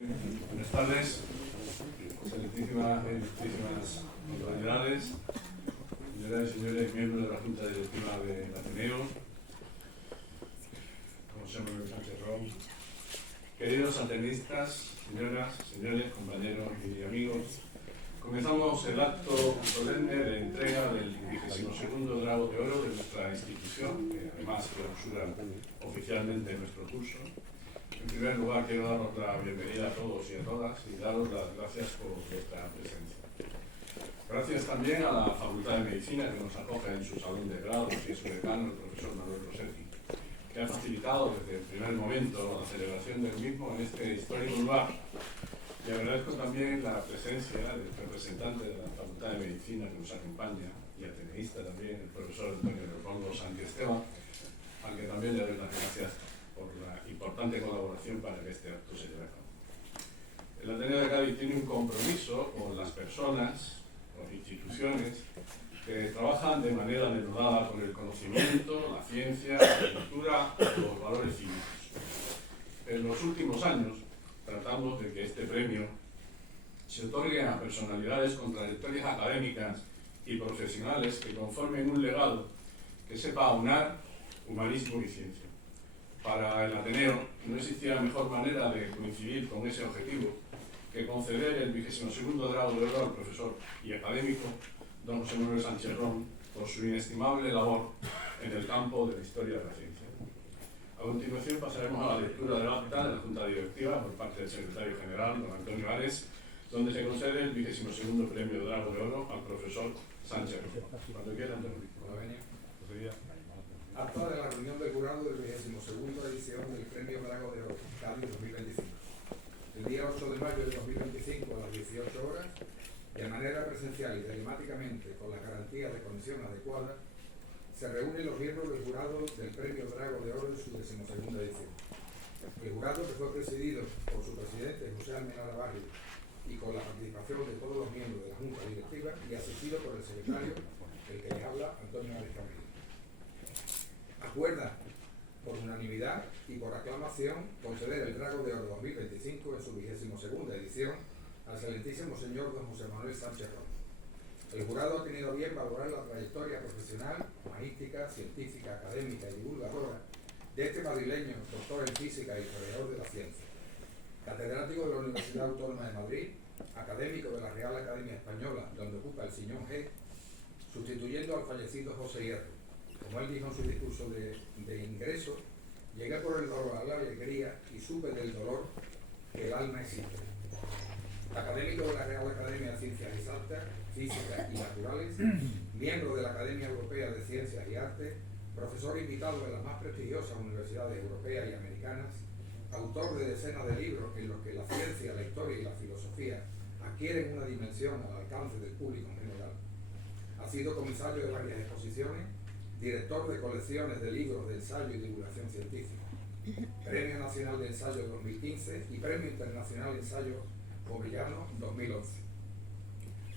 Buenas tardes, excelentísimas autoridades, señoras y señores miembros de la Junta Directiva del Ateneo, José Manuel Sánchez Rom, queridos ateneístas, señoras, señores, compañeros y amigos, comenzamos el acto solemne de entrega del 22º Drago de Oro de nuestra institución, que además clausura oficialmente nuestro curso. En primer lugar, quiero daros la bienvenida a todos y a todas y daros las gracias por vuestra presencia. Gracias también a la Facultad de Medicina, que nos acoge en su salón de grados, y a su decano, el profesor Manuel Rossetti, que ha facilitado desde el primer momento la celebración del mismo en este histórico lugar. Y agradezco también la presencia del representante de la Facultad de Medicina que nos acompaña, y ateneísta también, el profesor Antonio Leopoldo Santiesteban, al que también le doy las gracias por la importante colaboración para que este acto se lleve a cabo. El Ateneo de Cádiz tiene un compromiso con las personas, con instituciones, que trabajan de manera denodada con el conocimiento, la ciencia, la cultura y los valores cívicos. En los últimos años tratamos de que este premio se otorgue a personalidades con trayectorias académicas y profesionales que conformen un legado que sepa aunar humanismo y ciencia. Para el Ateneo no existía mejor manera de coincidir con ese objetivo que conceder el 22º Drago de Oro al profesor y académico don José Manuel Sánchez Rom por su inestimable labor en el campo de la historia de la ciencia. A continuación pasaremos a la lectura del acta de la Junta Directiva por parte del secretario general, don Antonio Ares, donde se concede el 22º Premio Drago de Oro al profesor Sánchez Rom. Cuando quiera, Antonio. Acta de la reunión del jurado del 22ª edición del Premio Drago de Oro Cádiz 2025. El día 8 de mayo de 2025 a las 18 horas, de manera presencial y telemáticamente con la garantía de conexión adecuada, se reúnen los miembros del jurado del Premio Drago de Oro en su 12ª edición. El jurado, que fue presidido por su presidente José Almenara Barrio y con la participación de todos los miembros de la Junta Directiva y asistido por el secretario, el que les habla, Antonio Ares Camilo. Acuerda por unanimidad y por aclamación conceder el Drago de Oro 2025 en su 22ª edición al excelentísimo señor don José Manuel Sánchez Rom. El jurado ha tenido bien valorar la trayectoria profesional, humanística, científica, académica y divulgadora de este madrileño, doctor en física y historiador de la ciencia, catedrático de la Universidad Autónoma de Madrid, académico de la Real Academia Española, donde ocupa el sillón G, sustituyendo al fallecido José Hierro. Como él dijo en su discurso de ingreso, llegué por el dolor a la alegría y supe del dolor que el alma existe. Académico de la Real Academia de Ciencias Exactas, Físicas y Naturales, miembro de la Academia Europea de Ciencias y Artes, profesor invitado de las más prestigiosas universidades europeas y americanas, autor de decenas de libros en los que la ciencia, la historia y la filosofía adquieren una dimensión al alcance del público en general. Ha sido comisario de varias exposiciones, director de colecciones de libros de ensayo y divulgación científica, Premio Nacional de Ensayo 2015 y Premio Internacional de Ensayo Jovellanos 2011.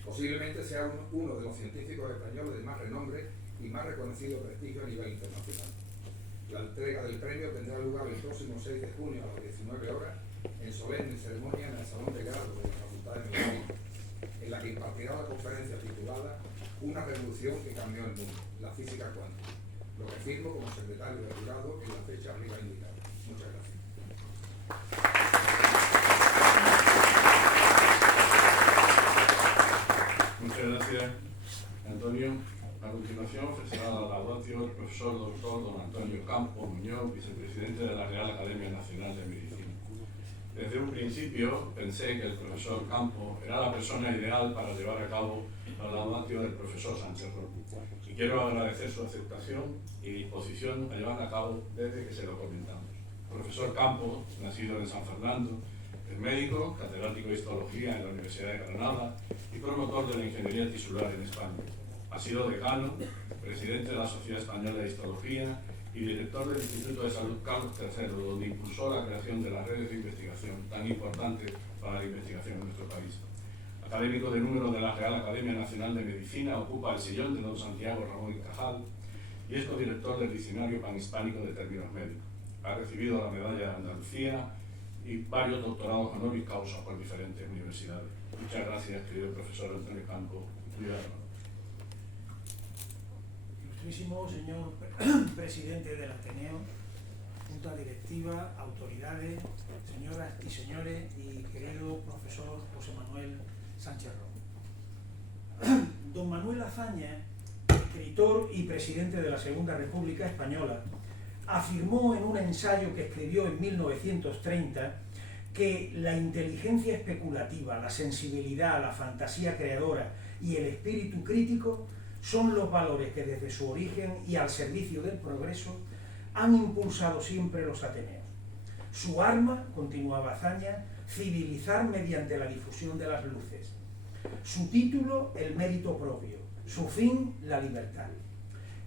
Posiblemente sea uno de los científicos españoles de más renombre y más reconocido prestigio a nivel internacional. La entrega del premio tendrá lugar el próximo 6 de junio a las 19 horas en solemne ceremonia en el Salón de Grados de la Facultad de Medicina, en la que impartirá la conferencia titulada Una revolución que cambió el mundo, la física cuántica. Lo que firmo como secretario del jurado en la fecha arriba indicada. Muchas gracias. Muchas gracias, Antonio. A continuación ofrecerá la laudatio el profesor doctor don Antonio Campo Muñoz, vicepresidente de la Real Academia Nacional de Medicina. Desde un principio pensé que el profesor Campo era la persona ideal para llevar a cabo la laudatio del profesor Sánchez Rom. Y quiero agradecer su aceptación y disposición a llevarla a cabo desde que se lo comentamos. Profesor Campo, nacido en San Fernando, es médico, catedrático de Histología en la Universidad de Granada y promotor de la ingeniería tisular en España. Ha sido decano, presidente de la Sociedad Española de Histología y director del Instituto de Salud Carlos III, donde impulsó la creación de las redes de investigación tan importantes para la investigación en nuestro país. Académico de número de la Real Academia Nacional de Medicina, ocupa el sillón de don Santiago Ramón y Cajal y es codirector del Diccionario Panhispánico de Términos Médicos. Ha recibido la Medalla de Andalucía y varios doctorados honoris causa por diferentes universidades. Muchas gracias, querido profesor Antonio Campo. Ilustrísimo señor presidente del Ateneo, junta directiva, autoridades, señoras y señores, y querido profesor José Manuel Sánchez Ron. Don Manuel Azaña, escritor y presidente de la Segunda República Española, afirmó en un ensayo que escribió en 1930 que la inteligencia especulativa, la sensibilidad, la fantasía creadora y el espíritu crítico son los valores que desde su origen y al servicio del progreso han impulsado siempre los ateneos. Su arma, continuaba Azaña, civilizar mediante la difusión de las luces. Su título, el mérito propio. Su fin, la libertad.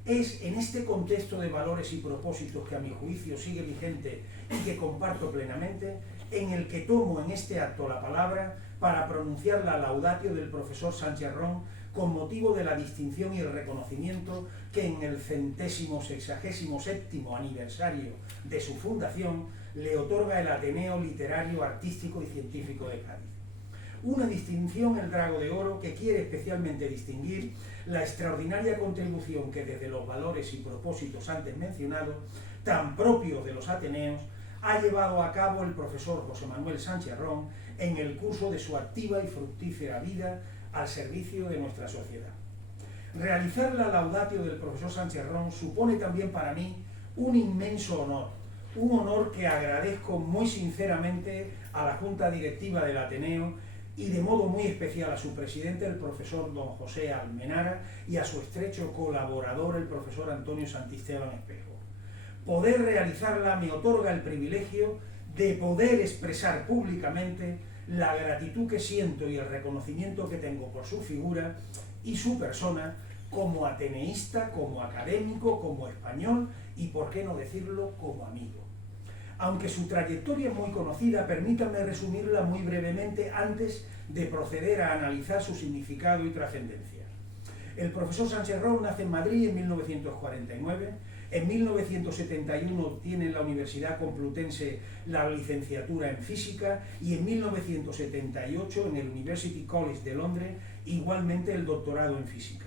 Es en este contexto de valores y propósitos que a mi juicio sigue vigente y que comparto plenamente, en el que tomo en este acto la palabra para pronunciar la laudatio del profesor Sánchez Ron con motivo de la distinción y el reconocimiento que en el 167º aniversario de su fundación le otorga el Ateneo Literario, Artístico y Científico de Cádiz. Una distinción, el Drago de Oro, que quiere especialmente distinguir la extraordinaria contribución que desde los valores y propósitos antes mencionados, tan propios de los ateneos, ha llevado a cabo el profesor José Manuel Sánchez Ron en el curso de su activa y fructífera vida al servicio de nuestra sociedad. Realizar la laudatio del profesor Sánchez Ron supone también para mí un inmenso honor, un honor que agradezco muy sinceramente a la Junta Directiva del Ateneo y de modo muy especial a su presidente, el profesor don José Almenara, y a su estrecho colaborador, el profesor Antonio Santisteban Espejo. Poder realizarla me otorga el privilegio de poder expresar públicamente la gratitud que siento y el reconocimiento que tengo por su figura y su persona como ateneísta, como académico, como español y, por qué no decirlo, como amigo. Aunque su trayectoria es muy conocida, permítanme resumirla muy brevemente antes de proceder a analizar su significado y trascendencia. El profesor Sánchez Ron nace en Madrid en 1949, en 1971 obtiene en la Universidad Complutense la licenciatura en Física y en 1978 en el University College de Londres igualmente el doctorado en Física.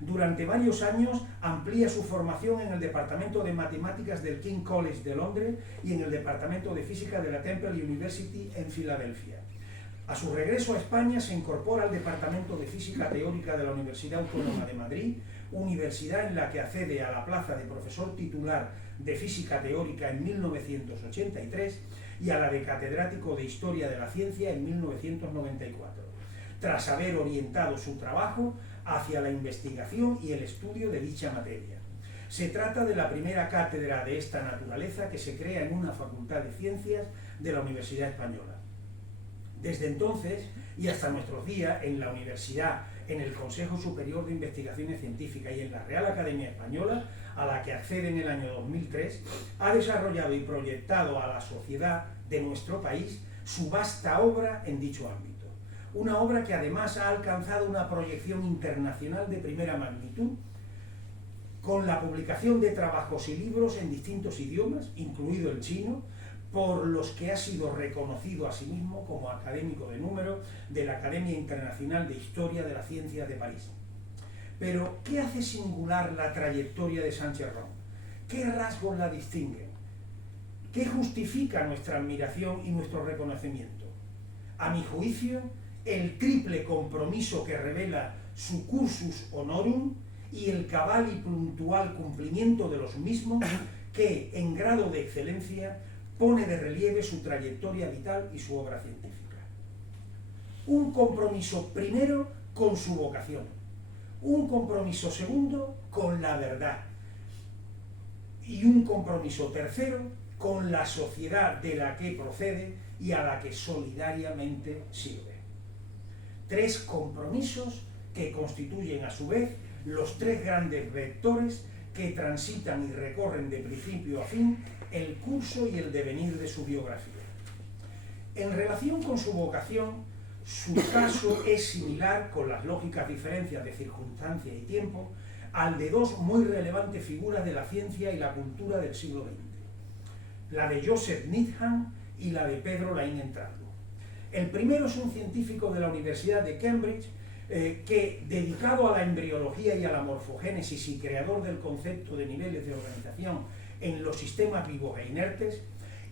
Durante varios años amplía su formación en el Departamento de Matemáticas del King's College de Londres y en el Departamento de Física de la Temple University en Filadelfia. A su regreso a España se incorpora al Departamento de Física Teórica de la Universidad Autónoma de Madrid, universidad en la que accede a la plaza de profesor titular de Física Teórica en 1983 y a la de catedrático de Historia de la Ciencia en 1994, tras haber orientado su trabajo hacia la investigación y el estudio de dicha materia. Se trata de la primera cátedra de esta naturaleza que se crea en una facultad de ciencias de la Universidad Española. Desde entonces y hasta nuestros días, en la universidad, en el Consejo Superior de Investigaciones Científicas y en la Real Academia Española, a la que accede en el año 2003, ha desarrollado y proyectado a la sociedad de nuestro país su vasta obra en dicho ámbito. Una obra que además ha alcanzado una proyección internacional de primera magnitud, con la publicación de trabajos y libros en distintos idiomas, incluido el chino, por los que ha sido reconocido a sí mismo como académico de número de la Academia Internacional de Historia de la Ciencia de París. Pero, ¿qué hace singular la trayectoria de Sánchez Ron? ¿Qué rasgos la distinguen? ¿Qué justifica nuestra admiración y nuestro reconocimiento? A mi juicio, el triple compromiso que revela su cursus honorum y el cabal y puntual cumplimiento de los mismos que, en grado de excelencia, pone de relieve su trayectoria vital y su obra científica. Un compromiso primero con su vocación, un compromiso segundo con la verdad y un compromiso tercero con la sociedad de la que procede y a la que solidariamente sirve. Tres compromisos que constituyen a su vez los tres grandes vectores que transitan y recorren de principio a fin el curso y el devenir de su biografía. En relación con su vocación, su caso es similar, con las lógicas diferencias de circunstancia y tiempo, al de dos muy relevantes figuras de la ciencia y la cultura del siglo XX, la de Joseph Needham y la de Pedro Laín Entralgo. El primero es un científico de la Universidad de Cambridge que, dedicado a la embriología y a la morfogénesis y creador del concepto de niveles de organización en los sistemas vivos e inertes,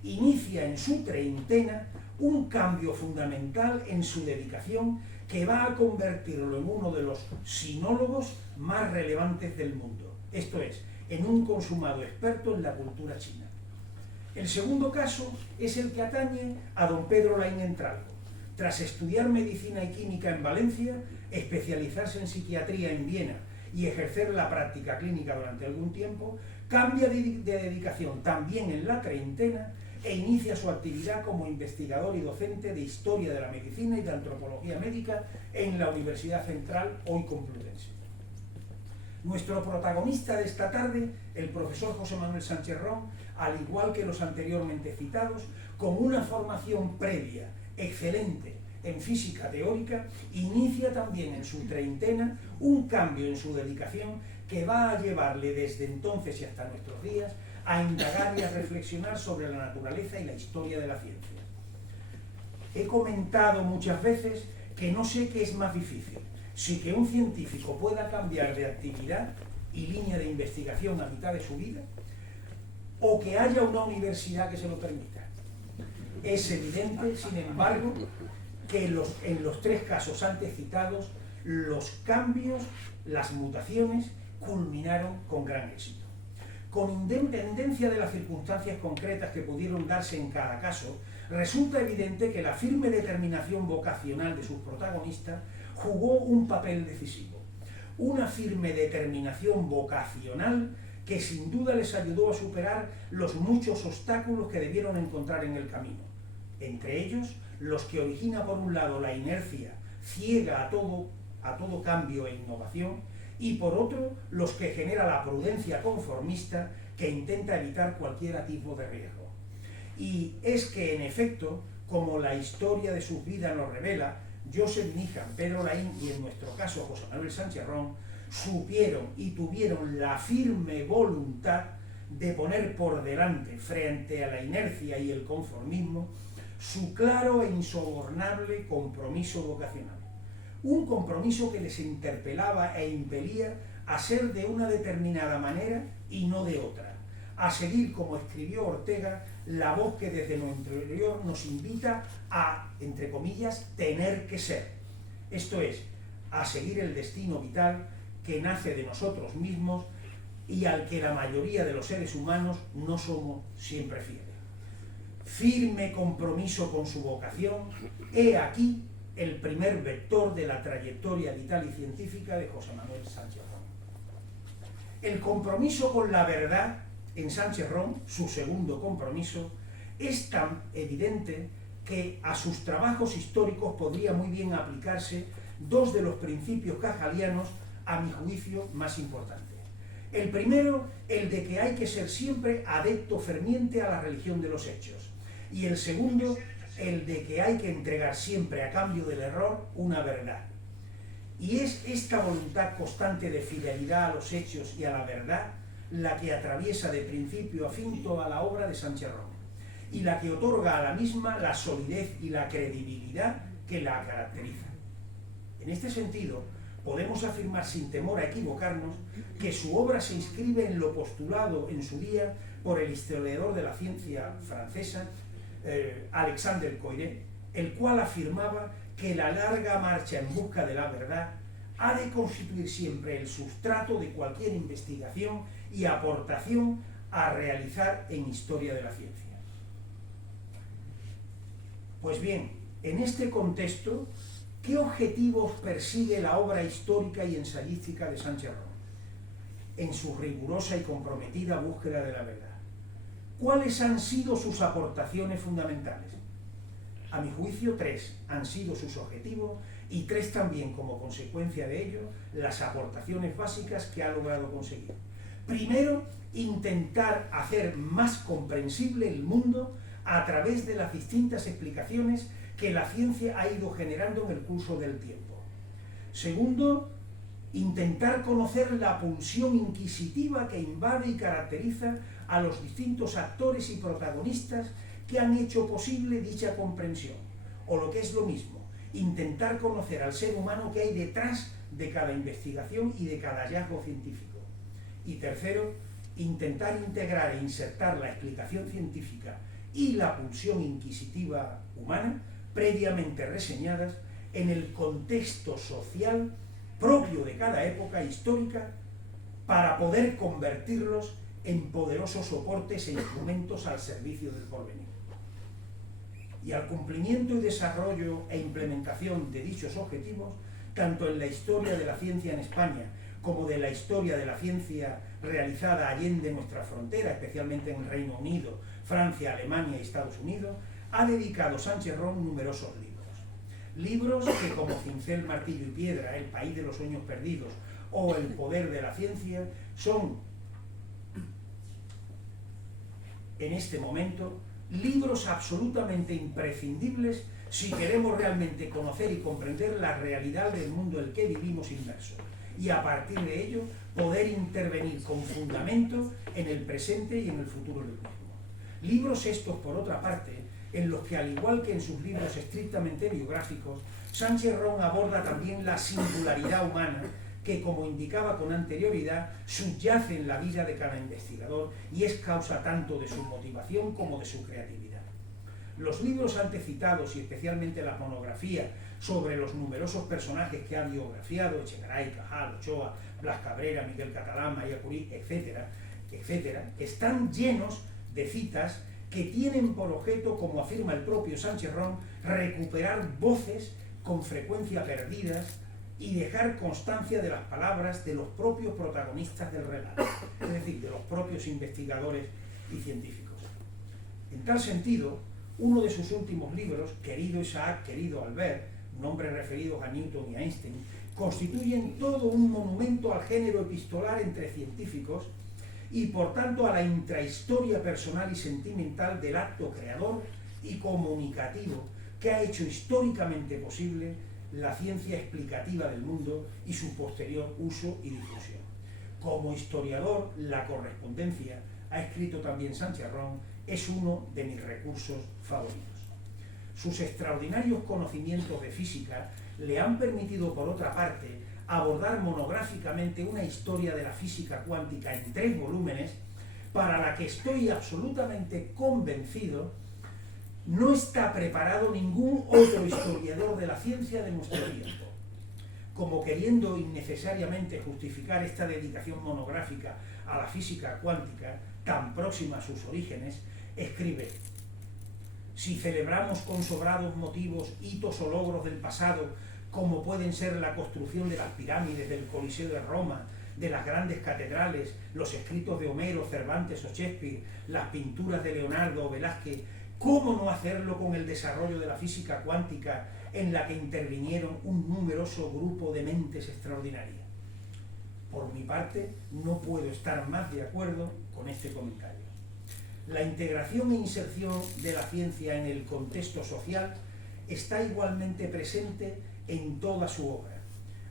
inicia en su treintena un cambio fundamental en su dedicación que va a convertirlo en uno de los sinólogos más relevantes del mundo, esto es, en un consumado experto en la cultura china. El segundo caso es el que atañe a don Pedro Laín Entralgo. Tras estudiar medicina y química en Valencia, especializarse en psiquiatría en Viena y ejercer la práctica clínica durante algún tiempo, cambia de dedicación también en la treintena e inicia su actividad como investigador y docente de Historia de la Medicina y de Antropología Médica en la Universidad Central, hoy Complutense. Nuestro protagonista de esta tarde, el profesor José Manuel Sánchez Ron, al igual que los anteriormente citados, con una formación previa excelente en física teórica, inicia también en su treintena un cambio en su dedicación que va a llevarle desde entonces y hasta nuestros días a indagar y a reflexionar sobre la naturaleza y la historia de la ciencia. He comentado muchas veces que no sé qué es más difícil, si que un científico pueda cambiar de actividad y línea de investigación a mitad de su vida, o que haya una universidad que se lo permita. Es evidente, sin embargo, que en los tres casos antes citados, los cambios, las mutaciones, culminaron con gran éxito. Con independencia de las circunstancias concretas que pudieron darse en cada caso, resulta evidente que la firme determinación vocacional de sus protagonistas jugó un papel decisivo. Una firme determinación vocacional que sin duda les ayudó a superar los muchos obstáculos que debieron encontrar en el camino. Entre ellos, los que origina por un lado la inercia ciega a todo cambio e innovación, y por otro, los que genera la prudencia conformista que intenta evitar cualquier atisbo de riesgo. Y es que, en efecto, como la historia de sus vidas nos revela, Joseph Needham, Pedro Laín y, en nuestro caso, José Manuel Sánchez Ron, supieron y tuvieron la firme voluntad de poner por delante, frente a la inercia y el conformismo, su claro e insobornable compromiso vocacional. Un compromiso que les interpelaba e impelía a ser de una determinada manera y no de otra, a seguir, como escribió Ortega, la voz que desde nuestro interior nos invita a, entre comillas, tener que ser. Esto es, a seguir el destino vital que nace de nosotros mismos y al que la mayoría de los seres humanos no somos siempre fieles. Firme compromiso con su vocación, he aquí el primer vector de la trayectoria vital y científica de José Manuel Sánchez Ron. El compromiso con la verdad en Sánchez Ron, su segundo compromiso, es tan evidente que a sus trabajos históricos podría muy bien aplicarse dos de los principios cajalianos, a mi juicio, más importantes. El primero, el de que hay que ser siempre adepto ferviente a la religión de los hechos. Y el segundo, el de que hay que entregar siempre a cambio del error una verdad. Y es esta voluntad constante de fidelidad a los hechos y a la verdad la que atraviesa de principio a fin toda la obra de Sánchez Ron, y la que otorga a la misma la solidez y la credibilidad que la caracteriza. En este sentido, podemos afirmar sin temor a equivocarnos que su obra se inscribe en lo postulado en su día por el historiador de la ciencia francesa, Alexandre Coiré, el cual afirmaba que la larga marcha en busca de la verdad ha de constituir siempre el sustrato de cualquier investigación y aportación a realizar en historia de la ciencia. Pues bien, en este contexto, ¿qué objetivos persigue la obra histórica y ensayística de Sánchez Ron en su rigurosa y comprometida búsqueda de la verdad? ¿Cuáles han sido sus aportaciones fundamentales? A mi juicio, tres han sido sus objetivos y tres también, como consecuencia de ello, las aportaciones básicas que ha logrado conseguir. Primero, intentar hacer más comprensible el mundo a través de las distintas explicaciones que la ciencia ha ido generando en el curso del tiempo. Segundo, intentar conocer la pulsión inquisitiva que invade y caracteriza a los distintos actores y protagonistas que han hecho posible dicha comprensión, o lo que es lo mismo, intentar conocer al ser humano que hay detrás de cada investigación y de cada hallazgo científico. Y tercero, intentar integrar e insertar la explicación científica y la pulsión inquisitiva humana, previamente reseñadas, en el contexto social propio de cada época histórica, para poder convertirlos en poderosos soportes e instrumentos al servicio del porvenir. Y al cumplimiento y desarrollo e implementación de dichos objetivos, tanto en la historia de la ciencia en España como de la historia de la ciencia realizada allende nuestra frontera, especialmente en Reino Unido, Francia, Alemania y Estados Unidos, ha dedicado Sánchez Ron numerosos libros. Libros que, como Cincel, Martillo y Piedra, El país de los sueños perdidos o El poder de la ciencia, son, en este momento, libros absolutamente imprescindibles si queremos realmente conocer y comprender la realidad del mundo en el que vivimos inmersos, y a partir de ello poder intervenir con fundamento en el presente y en el futuro del mismo. Libros estos, por otra parte, en los que, al igual que en sus libros estrictamente biográficos, Sánchez Ron aborda también la singularidad humana que, como indicaba con anterioridad, subyace en la vida de cada investigador y es causa tanto de su motivación como de su creatividad. Los libros antes citados, y especialmente las monografías sobre los numerosos personajes que ha biografiado, Echegaray, Cajal, Ochoa, Blas Cabrera, Miguel Catalán, María Curie, etcétera, etcétera, están llenos de citas que tienen por objeto, como afirma el propio Sánchez Ron, recuperar voces con frecuencia perdidas y dejar constancia de las palabras de los propios protagonistas del relato, es decir, de los propios investigadores y científicos. En tal sentido, uno de sus últimos libros, Querido Isaac, Querido Albert, nombres referidos a Newton y a Einstein, constituyen todo un monumento al género epistolar entre científicos y, por tanto, a la intrahistoria personal y sentimental del acto creador y comunicativo que ha hecho históricamente posible la ciencia explicativa del mundo y su posterior uso y difusión. Como historiador, la correspondencia, ha escrito también Sánchez Ron, es uno de mis recursos favoritos. Sus extraordinarios conocimientos de física le han permitido, por otra parte, abordar monográficamente una historia de la física cuántica en 3 volúmenes, para la que estoy absolutamente convencido no está preparado ningún otro historiador de la ciencia de nuestro tiempo. Como queriendo innecesariamente justificar esta dedicación monográfica a la física cuántica, tan próxima a sus orígenes, escribe: si celebramos con sobrados motivos hitos o logros del pasado, como pueden ser la construcción de las pirámides, del Coliseo de Roma, de las grandes catedrales, los escritos de Homero, Cervantes o Shakespeare, las pinturas de Leonardo o Velázquez, ¿cómo no hacerlo con el desarrollo de la física cuántica, en la que intervinieron un numeroso grupo de mentes extraordinarias? Por mi parte, no puedo estar más de acuerdo con este comentario. La integración e inserción de la ciencia en el contexto social está igualmente presente en toda su obra.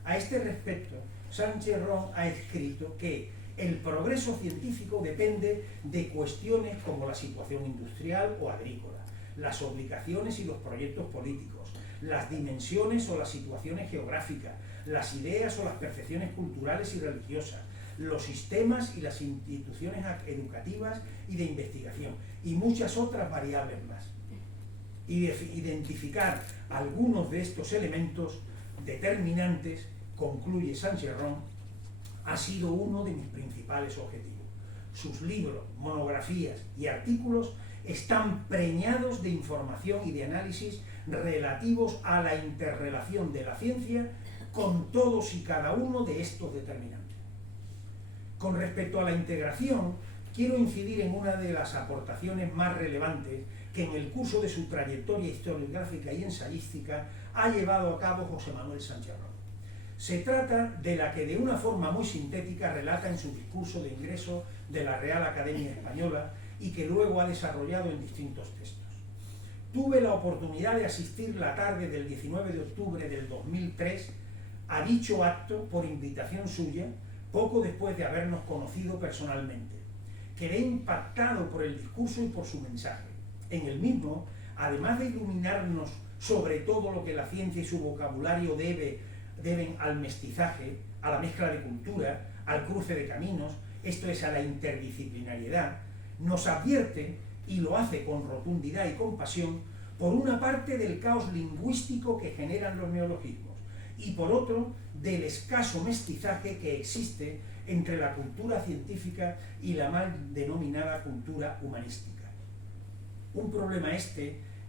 A este respecto, Sánchez Ron ha escrito que el progreso científico depende de cuestiones como la situación industrial o agrícola, las obligaciones y los proyectos políticos, las dimensiones o las situaciones geográficas, las ideas o las percepciones culturales y religiosas, los sistemas y las instituciones educativas y de investigación, y muchas otras variables más. Y identificar algunos de estos elementos determinantes, concluye Sánchez Ron, ha sido uno de mis principales objetivos. Sus libros, monografías y artículos están preñados de información y de análisis relativos a la interrelación de la ciencia con todos y cada uno de estos determinantes. Con respecto a la integración, quiero incidir en una de las aportaciones más relevantes que en el curso de su trayectoria historiográfica y ensayística ha llevado a cabo José Manuel Sánchez Ron. Se trata de la que de una forma muy sintética relata en su discurso de ingreso de la Real Academia Española y que luego ha desarrollado en distintos textos. Tuve la oportunidad de asistir la tarde del 19 de octubre del 2003 a dicho acto por invitación suya, poco después de habernos conocido personalmente. Quedé impactado por el discurso y por su mensaje. En el mismo, además de iluminarnos sobre todo lo que la ciencia y su vocabulario deben al mestizaje, a la mezcla de cultura, al cruce de caminos, esto es, a la interdisciplinariedad, nos advierte, y lo hace con rotundidad y compasión, por una parte del caos lingüístico que generan los neologismos y por otro del escaso mestizaje que existe entre la cultura científica y la mal denominada cultura humanística. Un problema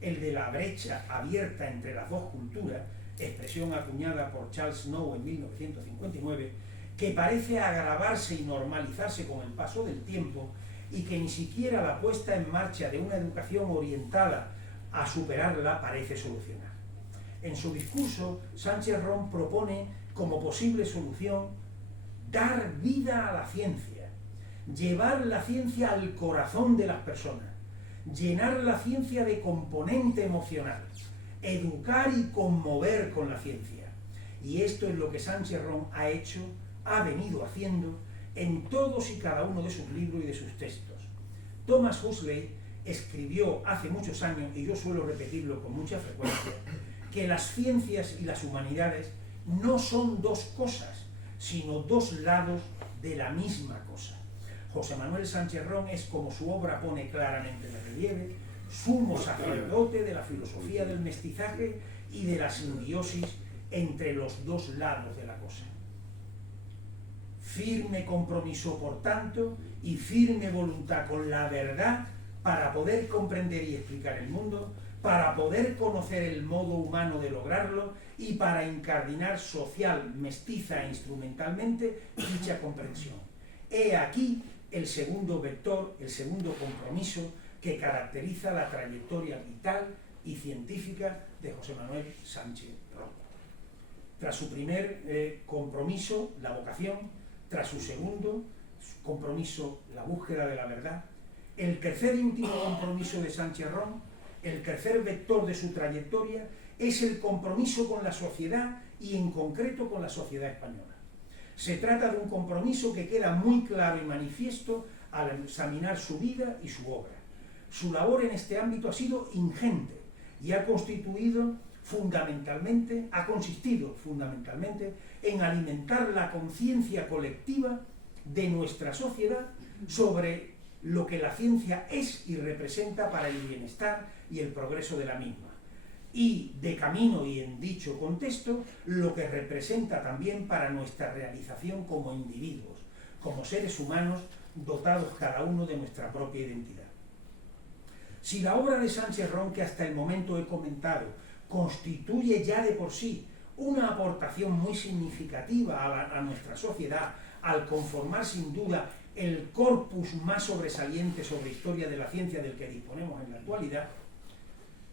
el de la brecha abierta entre las dos culturas, expresión acuñada por Charles Snow en 1959, que parece agravarse y normalizarse con el paso del tiempo y que ni siquiera la puesta en marcha de una educación orientada a superarla parece solucionar. En su discurso, Sánchez-Ron propone como posible solución dar vida a la ciencia, llevar la ciencia al corazón de las personas, llenar la ciencia de componente emocional, educar y conmover con la ciencia. Y esto es lo que Sánchez-Ron ha hecho, ha venido haciendo en todos y cada uno de sus libros y de sus textos. Thomas Huxley escribió hace muchos años, y yo suelo repetirlo con mucha frecuencia, que las ciencias y las humanidades no son dos cosas, sino dos lados de la misma cosa. José Manuel Sánchez-Ron es, como su obra pone claramente de relieve, sumo sacerdote de la filosofía del mestizaje y de la simbiosis entre los dos lados de la cosa. Firme compromiso, por tanto, y firme voluntad con la verdad para poder comprender y explicar el mundo, para poder conocer el modo humano de lograrlo y para incardinar social, mestiza e instrumentalmente dicha comprensión. He aquí el segundo vector, el segundo compromiso que caracteriza la trayectoria vital y científica de José Manuel Sánchez-Ron. Tras su primer compromiso, la vocación, tras su segundo compromiso, la búsqueda de la verdad, el tercer íntimo compromiso de Sánchez-Ron, el tercer vector de su trayectoria, es el compromiso con la sociedad y en concreto con la sociedad española. Se trata de un compromiso que queda muy claro y manifiesto al examinar su vida y su obra. Su labor en este ámbito ha sido ingente y ha consistido fundamentalmente en alimentar la conciencia colectiva de nuestra sociedad sobre lo que la ciencia es y representa para el bienestar y el progreso de la misma. Y de camino y en dicho contexto, lo que representa también para nuestra realización como individuos, como seres humanos dotados cada uno de nuestra propia identidad. Si la obra de Sánchez-Ron, que hasta el momento he comentado, constituye ya de por sí una aportación muy significativa a nuestra sociedad, al conformar sin duda el corpus más sobresaliente sobre historia de la ciencia del que disponemos en la actualidad,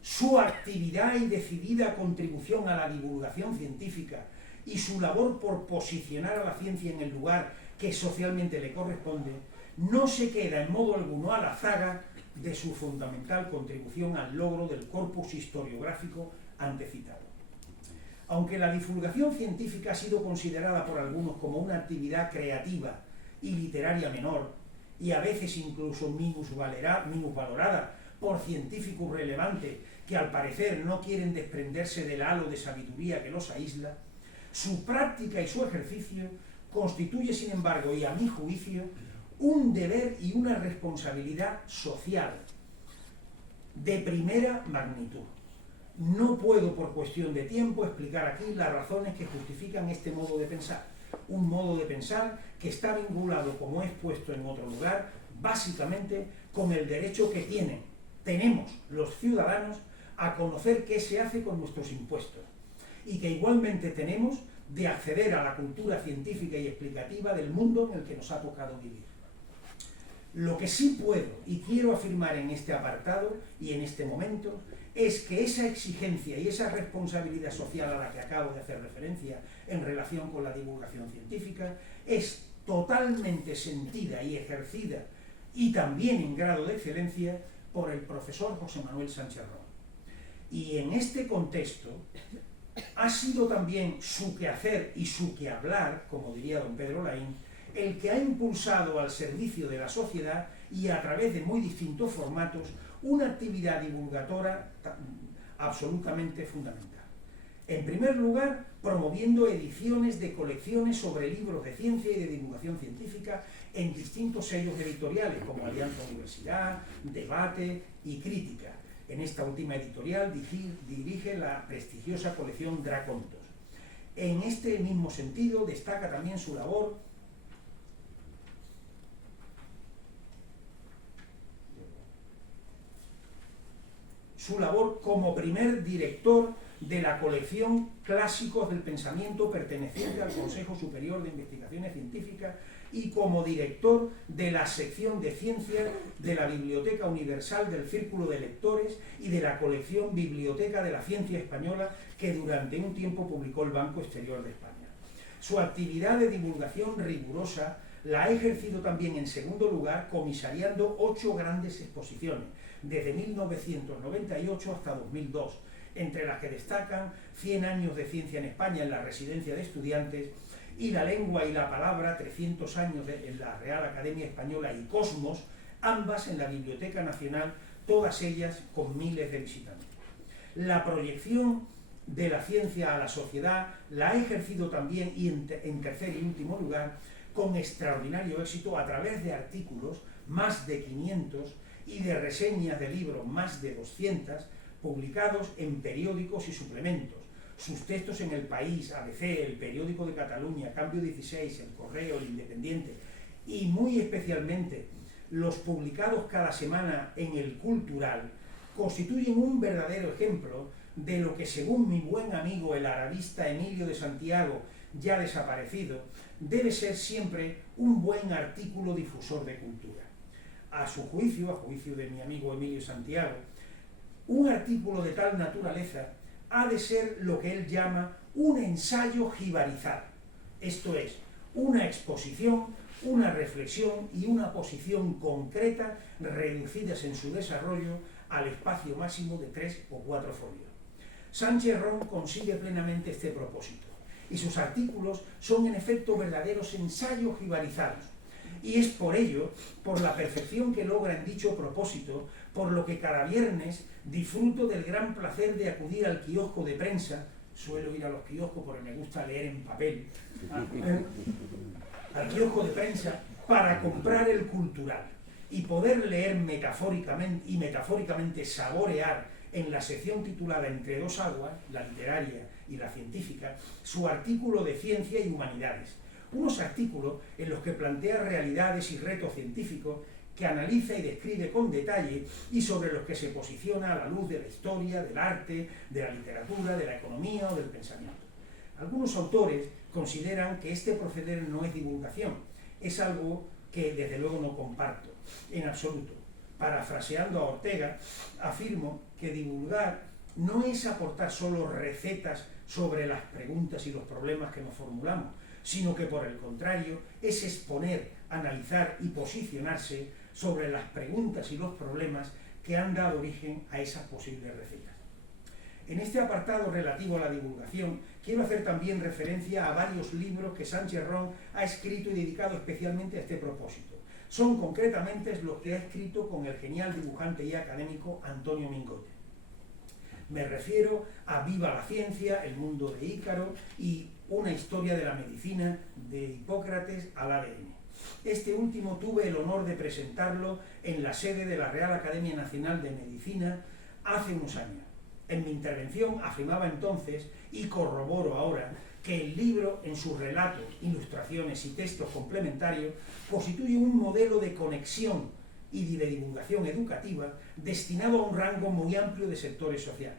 su actividad y decidida contribución a la divulgación científica y su labor por posicionar a la ciencia en el lugar que socialmente le corresponde, no se queda en modo alguno a la zaga de su fundamental contribución al logro del corpus historiográfico antecitado. Aunque la divulgación científica ha sido considerada por algunos como una actividad creativa y literaria menor, y a veces incluso minusvalorada por científicos relevantes que al parecer no quieren desprenderse del halo de sabiduría que los aísla, su práctica y su ejercicio constituye, sin embargo, y a mi juicio, un deber y una responsabilidad social de primera magnitud. No puedo, por cuestión de tiempo, explicar aquí las razones que justifican este modo de pensar. Un modo de pensar que está vinculado, como he expuesto en otro lugar, básicamente con el derecho que tenemos los ciudadanos a conocer qué se hace con nuestros impuestos y que igualmente tenemos de acceder a la cultura científica y explicativa del mundo en el que nos ha tocado vivir. Lo que sí puedo y quiero afirmar en este apartado y en este momento es que esa exigencia y esa responsabilidad social a la que acabo de hacer referencia en relación con la divulgación científica es totalmente sentida y ejercida y también en grado de excelencia por el profesor José Manuel Sánchez-Ron. Y en este contexto ha sido también su quehacer y su quehablar, como diría don Pedro Laín, el que ha impulsado al servicio de la sociedad y a través de muy distintos formatos una actividad divulgadora absolutamente fundamental. En primer lugar, promoviendo ediciones de colecciones sobre libros de ciencia y de divulgación científica en distintos sellos editoriales, como Alianza Universidad, Debate y Crítica. En esta última editorial dirige la prestigiosa colección Dracontos. En este mismo sentido, destaca también su labor como primer director de la colección Clásicos del Pensamiento perteneciente al Consejo Superior de Investigaciones Científicas y como director de la sección de Ciencias de la Biblioteca Universal del Círculo de Lectores y de la colección Biblioteca de la Ciencia Española que durante un tiempo publicó el Banco Exterior de España. Su actividad de divulgación rigurosa la ha ejercido también en segundo lugar comisariando 8 grandes exposiciones, desde 1998 hasta 2002, entre las que destacan 100 años de ciencia en España en la Residencia de Estudiantes y La lengua y la palabra, 300 años en la Real Academia Española y Cosmos, ambas en la Biblioteca Nacional, todas ellas con miles de visitantes. La proyección de la ciencia a la sociedad la ha ejercido también, y en tercer y último lugar, con extraordinario éxito a través de artículos, más de 500, y de reseñas de libros, más de 200, publicados en periódicos y suplementos. Sus textos en El País, ABC, El Periódico de Cataluña, Cambio 16, El Correo, El Independiente, y muy especialmente los publicados cada semana en El Cultural, constituyen un verdadero ejemplo de lo que, según mi buen amigo el arabista Emilio de Santiago, ya desaparecido, debe ser siempre un buen artículo difusor de cultura. A juicio de mi amigo Emilio Santiago, un artículo de tal naturaleza ha de ser lo que él llama un ensayo jibarizado, esto es, una exposición, una reflexión y una posición concreta reducidas en su desarrollo al espacio máximo de 3 o 4 folios. Sánchez Ron consigue plenamente este propósito, y sus artículos son en efecto verdaderos ensayos jibarizados, y es por ello, por la perfección que logra en dicho propósito, por lo que cada viernes disfruto del gran placer de acudir al kiosco de prensa. Suelo ir a los kioscos porque me gusta leer en papel, al kiosco de prensa para comprar El Cultural y poder leer metafóricamente saborear en la sección titulada Entre dos aguas, la literaria y la científica, su artículo de Ciencia y Humanidades. Unos artículos en los que plantea realidades y retos científicos que analiza y describe con detalle y sobre los que se posiciona a la luz de la historia, del arte, de la literatura, de la economía o del pensamiento. Algunos autores consideran que este proceder no es divulgación, es algo que desde luego no comparto en absoluto. Parafraseando a Ortega, afirmo que divulgar no es aportar solo recetas sobre las preguntas y los problemas que nos formulamos, sino que por el contrario es exponer, analizar y posicionarse sobre las preguntas y los problemas que han dado origen a esas posibles recetas. En este apartado relativo a la divulgación, quiero hacer también referencia a varios libros que Sánchez Ron ha escrito y dedicado especialmente a este propósito. Son concretamente los que ha escrito con el genial dibujante y académico Antonio Mingote. Me refiero a Viva la Ciencia, El Mundo de Ícaro y Una Historia de la Medicina, de Hipócrates al ADN. Este último tuve el honor de presentarlo en la sede de la Real Academia Nacional de Medicina hace unos años. En mi intervención afirmaba entonces, y corroboro ahora, que el libro, en sus relatos, ilustraciones y textos complementarios, constituye un modelo de conexión y de divulgación educativa destinado a un rango muy amplio de sectores sociales.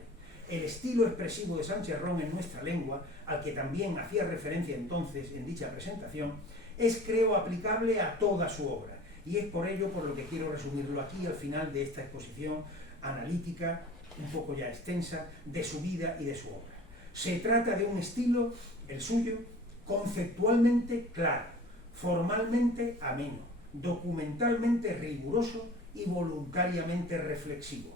El estilo expresivo de Sánchez Ron en nuestra lengua, al que también hacía referencia entonces en dicha presentación, es, creo, aplicable a toda su obra, y es por ello por lo que quiero resumirlo aquí al final de esta exposición analítica, un poco ya extensa, de su vida y de su obra. Se trata de un estilo, el suyo, conceptualmente claro, formalmente ameno, documentalmente riguroso y voluntariamente reflexivo.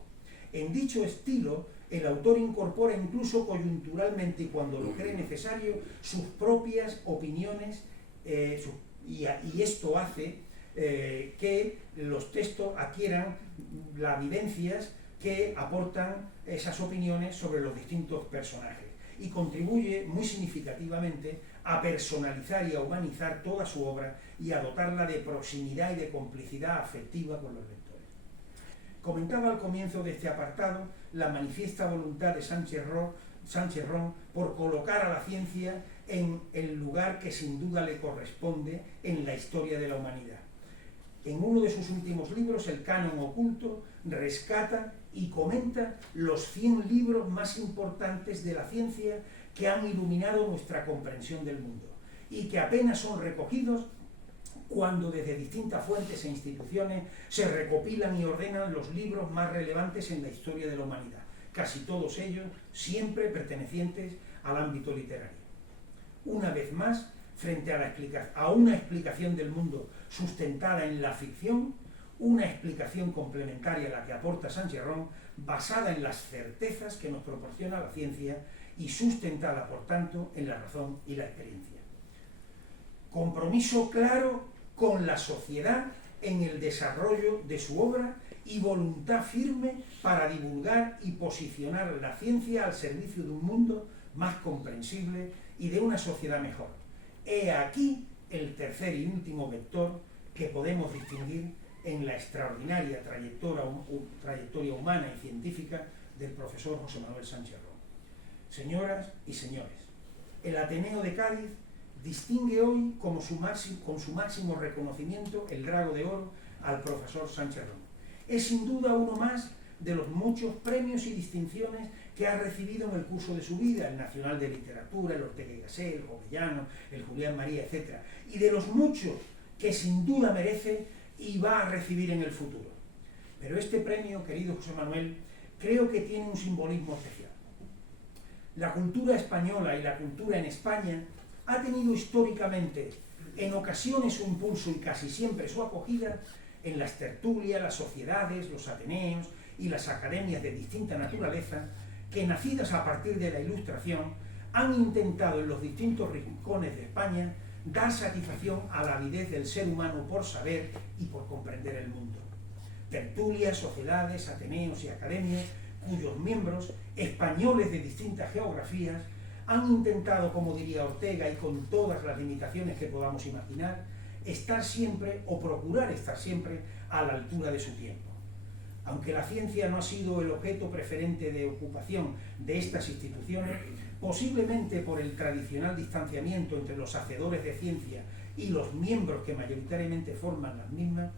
En dicho estilo, el autor incorpora incluso coyunturalmente y cuando lo cree necesario sus propias opiniones y esto hace que los textos adquieran las vivencias que aportan esas opiniones sobre los distintos personajes, y contribuye muy significativamente a personalizar y a humanizar toda su obra y a dotarla de proximidad y de complicidad afectiva con los lectores. Comentaba al comienzo de este apartado la manifiesta voluntad de Sánchez Ron por colocar a la ciencia en el lugar que sin duda le corresponde en la historia de la humanidad. En uno de sus últimos libros, El Canon Oculto, rescata y comenta los 100 libros más importantes de la ciencia que han iluminado nuestra comprensión del mundo y que apenas son recogidos cuando desde distintas fuentes e instituciones se recopilan y ordenan los libros más relevantes en la historia de la humanidad, casi todos ellos siempre pertenecientes al ámbito literario. Una vez más, frente a una explicación del mundo sustentada en la ficción, una explicación complementaria a la que aporta Sánchez Ron, basada en las certezas que nos proporciona la ciencia y sustentada, por tanto, en la razón y la experiencia. Compromiso claro con la sociedad en el desarrollo de su obra y voluntad firme para divulgar y posicionar la ciencia al servicio de un mundo más comprensible y de una sociedad mejor. He aquí el tercer y último vector que podemos distinguir en la extraordinaria trayectoria humana y científica del profesor José Manuel Sánchez Ron. Señoras y señores, el Ateneo de Cádiz distingue hoy con su máximo reconocimiento el Drago de Oro al profesor Sánchez Ron. Es sin duda uno más de los muchos premios y distinciones que ha recibido en el curso de su vida, el Nacional de Literatura, el Ortega y Gasset, el Jovellanos, el Julián María, etc. Y de los muchos que sin duda merece y va a recibir en el futuro. Pero este premio, querido José Manuel, creo que tiene un simbolismo especial. La cultura española y la cultura en España ha tenido históricamente, en ocasiones su impulso y casi siempre su acogida, en las tertulias, las sociedades, los ateneos y las academias de distinta naturaleza, que nacidas a partir de la Ilustración, han intentado en los distintos rincones de España dar satisfacción a la avidez del ser humano por saber y por comprender el mundo. Tertulias, sociedades, ateneos y academias, cuyos miembros, españoles de distintas geografías, han intentado, como diría Ortega, y con todas las limitaciones que podamos imaginar, estar siempre o procurar estar siempre a la altura de su tiempo. Aunque la ciencia no ha sido el objeto preferente de ocupación de estas instituciones, posiblemente por el tradicional distanciamiento entre los hacedores de ciencia y los miembros que mayoritariamente forman las mismas,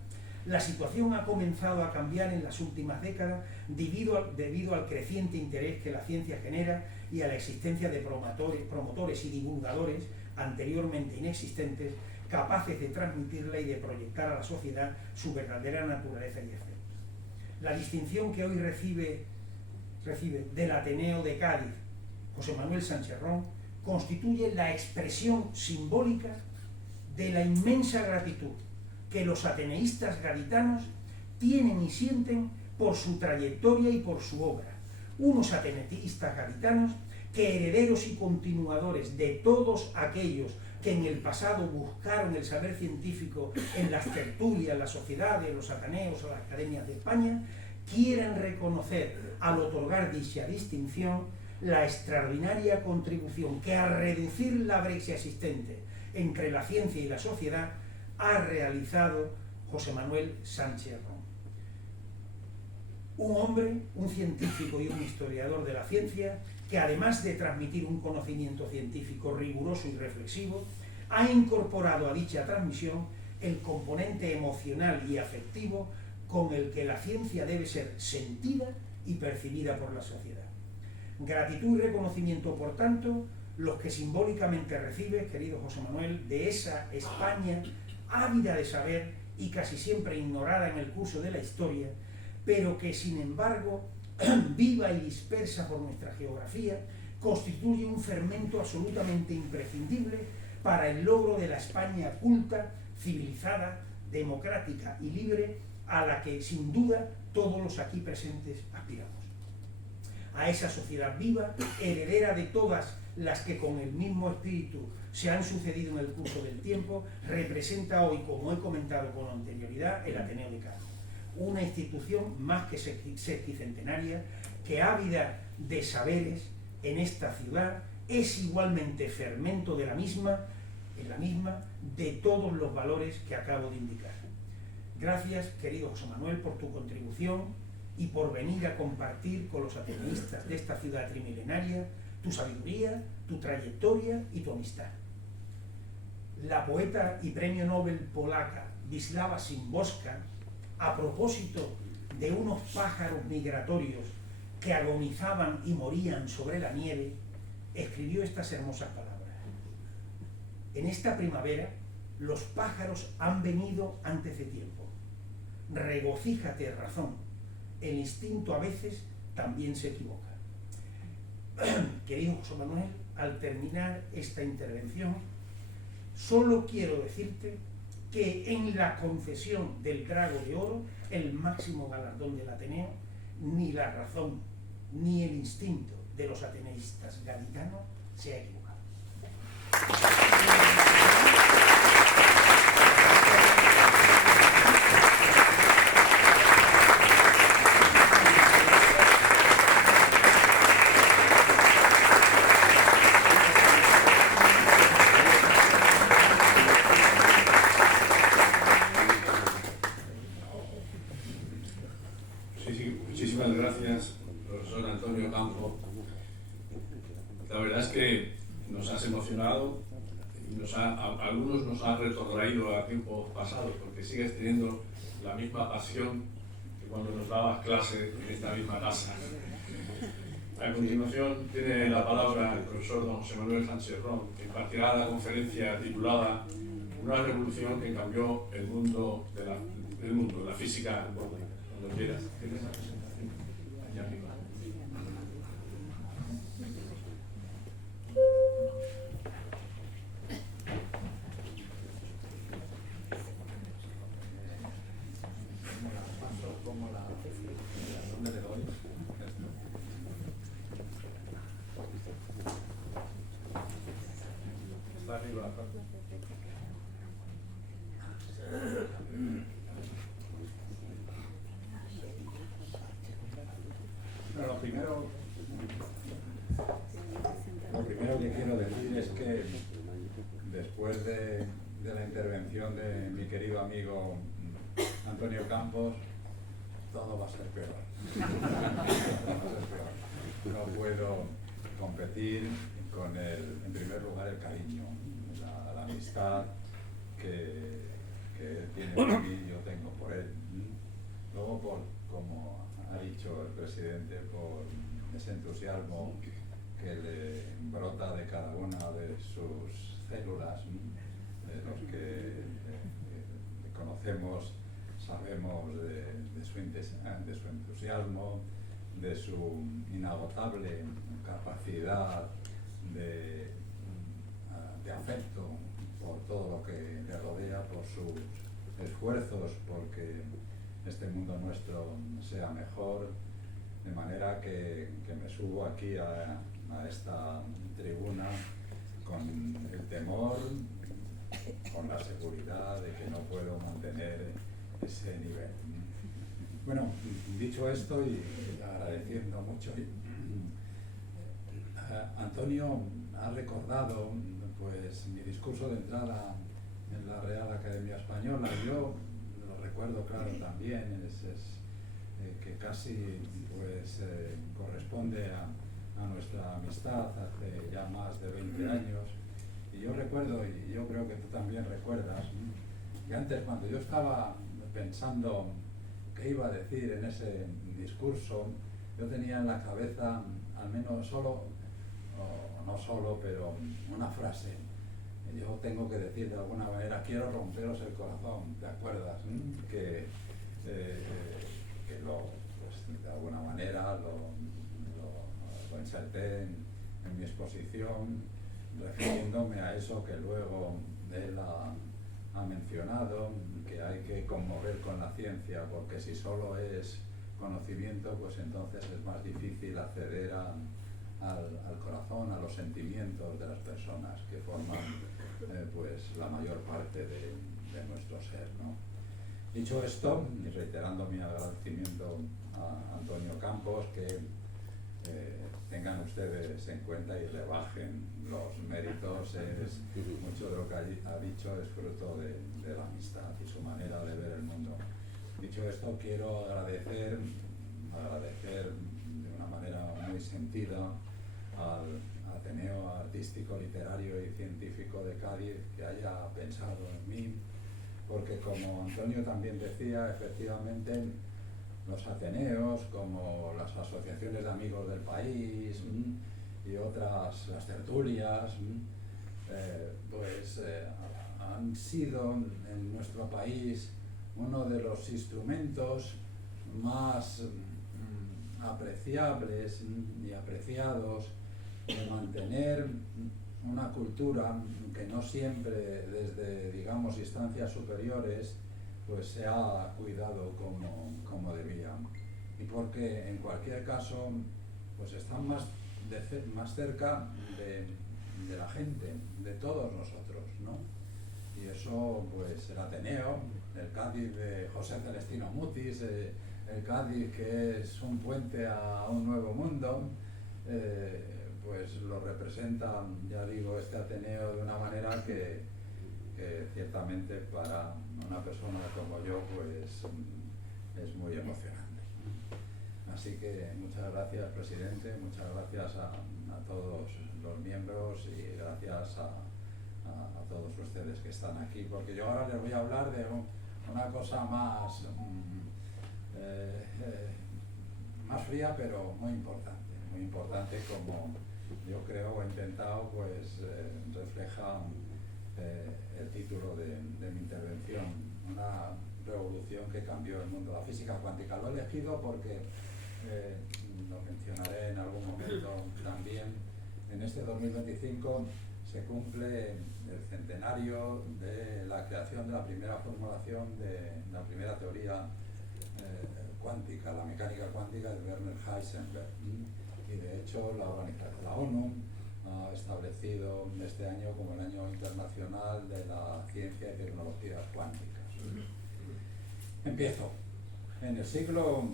la situación ha comenzado a cambiar en las últimas décadas debido al creciente interés que la ciencia genera y a la existencia de promotores y divulgadores anteriormente inexistentes, capaces de transmitirla y de proyectar a la sociedad su verdadera naturaleza y efectos. La distinción que hoy recibe del Ateneo de Cádiz José Manuel Sánchez Ron constituye la expresión simbólica de la inmensa gratitud que los ateneístas gaditanos tienen y sienten por su trayectoria y por su obra. Unos ateneístas gaditanos que, herederos y continuadores de todos aquellos que en el pasado buscaron el saber científico en las tertulias, las sociedades, los ateneos o las academias de España, quieren reconocer, al otorgar dicha distinción, la extraordinaria contribución que, al reducir la brecha existente entre la ciencia y la sociedad, ha realizado José Manuel Sánchez Ron. Un hombre, un científico y un historiador de la ciencia que, además de transmitir un conocimiento científico riguroso y reflexivo, ha incorporado a dicha transmisión el componente emocional y afectivo con el que la ciencia debe ser sentida y percibida por la sociedad. Gratitud y reconocimiento, por tanto, los que simbólicamente recibes, querido José Manuel, de esa España ávida de saber y casi siempre ignorada en el curso de la historia, pero que, sin embargo, viva y dispersa por nuestra geografía, constituye un fermento absolutamente imprescindible para el logro de la España culta, civilizada, democrática y libre, a la que, sin duda, todos los aquí presentes aspiramos. a esa sociedad viva, heredera de todas las que con el mismo espíritu se han sucedido en el curso del tiempo, representa hoy, como he comentado con anterioridad, el Ateneo de Cádiz. Una institución más que sexticentenaria, que ávida de saberes en esta ciudad, es igualmente fermento de la misma, de todos los valores que acabo de indicar. Gracias, querido José Manuel, por tu contribución y por venir a compartir con los ateneístas de esta ciudad trimilenaria tu sabiduría, tu trayectoria y tu amistad. La poeta y premio Nobel polaca Wisława Szymborska, a propósito de unos pájaros migratorios que agonizaban y morían sobre la nieve, escribió estas hermosas palabras. En esta primavera los pájaros han venido antes de tiempo. Regocíjate, razón. El instinto a veces también se equivoca. Querido José Manuel, al terminar esta intervención, solo quiero decirte que en la concesión del Drago de Oro, el máximo galardón del Ateneo, ni la razón ni el instinto de los ateneístas gaditanos se ha equivocado. Muchísimas gracias, profesor Antonio Campos. La verdad es que nos has emocionado y a algunos nos has retrotraído a tiempos pasados, porque sigues teniendo la misma pasión que cuando nos dabas clase en esta misma casa. A continuación tiene la palabra el profesor don José Manuel Sánchez Ron, que impartirá la conferencia titulada Una revolución que cambió el mundo de la física. Cuando quieras. ¿Tienes la presentación? Allá arriba. Está arriba. Lo primero que quiero decir es que después de la intervención de mi querido amigo Antonio Campos, todo va a ser peor. No puedo competir con en primer lugar, el cariño, la amistad que él tiene por mí y yo tengo por él. Luego, como ha dicho el presidente, por ese entusiasmo que le brota de cada una de sus células, de los que conocemos, sabemos de su entusiasmo, de su inagotable capacidad de afecto por todo lo que le rodea, por sus esfuerzos porque este mundo nuestro sea mejor, de manera que me subo aquí a esta tribuna con el temor, con la seguridad de que no puedo mantener ese nivel. Bueno, dicho esto y agradeciendo mucho, Antonio ha recordado pues mi discurso de entrada en la Real Academia Española. Yo lo recuerdo claro también, que casi pues corresponde a nuestra amistad hace ya más de 20 años. Y yo recuerdo, y yo creo que tú también recuerdas, que antes, cuando yo estaba pensando qué iba a decir en ese discurso, yo tenía en la cabeza al menos solo, o no solo, pero una frase. Yo tengo que decir de alguna manera: quiero romperos el corazón, ¿te acuerdas? Que pues, de alguna manera lo inserté en mi exposición, refiriéndome a eso que luego él ha mencionado, que hay que conmover con la ciencia, porque si solo es conocimiento, pues entonces es más difícil acceder al corazón, a los sentimientos de las personas que forman pues la mayor parte de nuestro ser, ¿no? Dicho esto, y reiterando mi agradecimiento a Antonio Campos, que tengan ustedes en cuenta y le bajen los méritos, mucho de lo que ha dicho es fruto de la amistad y su manera de ver el mundo. Dicho esto, quiero agradecer de una manera muy sentida al Ateneo Artístico, Literario y Científico de Cádiz que haya pensado en mí, porque como Antonio también decía, efectivamente los ateneos, como las asociaciones de amigos del país y otras, las tertulias, han sido en nuestro país uno de los instrumentos más apreciables y apreciados de mantener una cultura que no siempre desde, digamos, instancias superiores pues se ha cuidado como debía, y porque en cualquier caso pues están más cerca de la gente, de todos nosotros, ¿no? Y eso, pues el Ateneo, el Cádiz de José Celestino Mutis, el Cádiz que es un puente a un nuevo mundo, pues lo representa, ya digo, este Ateneo de una manera que ciertamente para una persona como yo pues es muy emocionante. Así que muchas gracias, presidente, muchas gracias a todos los miembros y gracias a todos ustedes que están aquí, porque yo ahora les voy a hablar de una cosa más fría, pero muy importante, como yo creo o he intentado, pues refleja el título de mi intervención, una revolución que cambió el mundo de la física cuántica. Lo he elegido porque, lo mencionaré en algún momento también, en este 2025 se cumple el centenario de la creación de la primera formulación de la primera teoría cuántica, la mecánica cuántica de Werner Heisenberg. Y de hecho la organización, la ONU, ha establecido este año como el año internacional de la ciencia y tecnologías cuánticas. Empiezo. En el siglo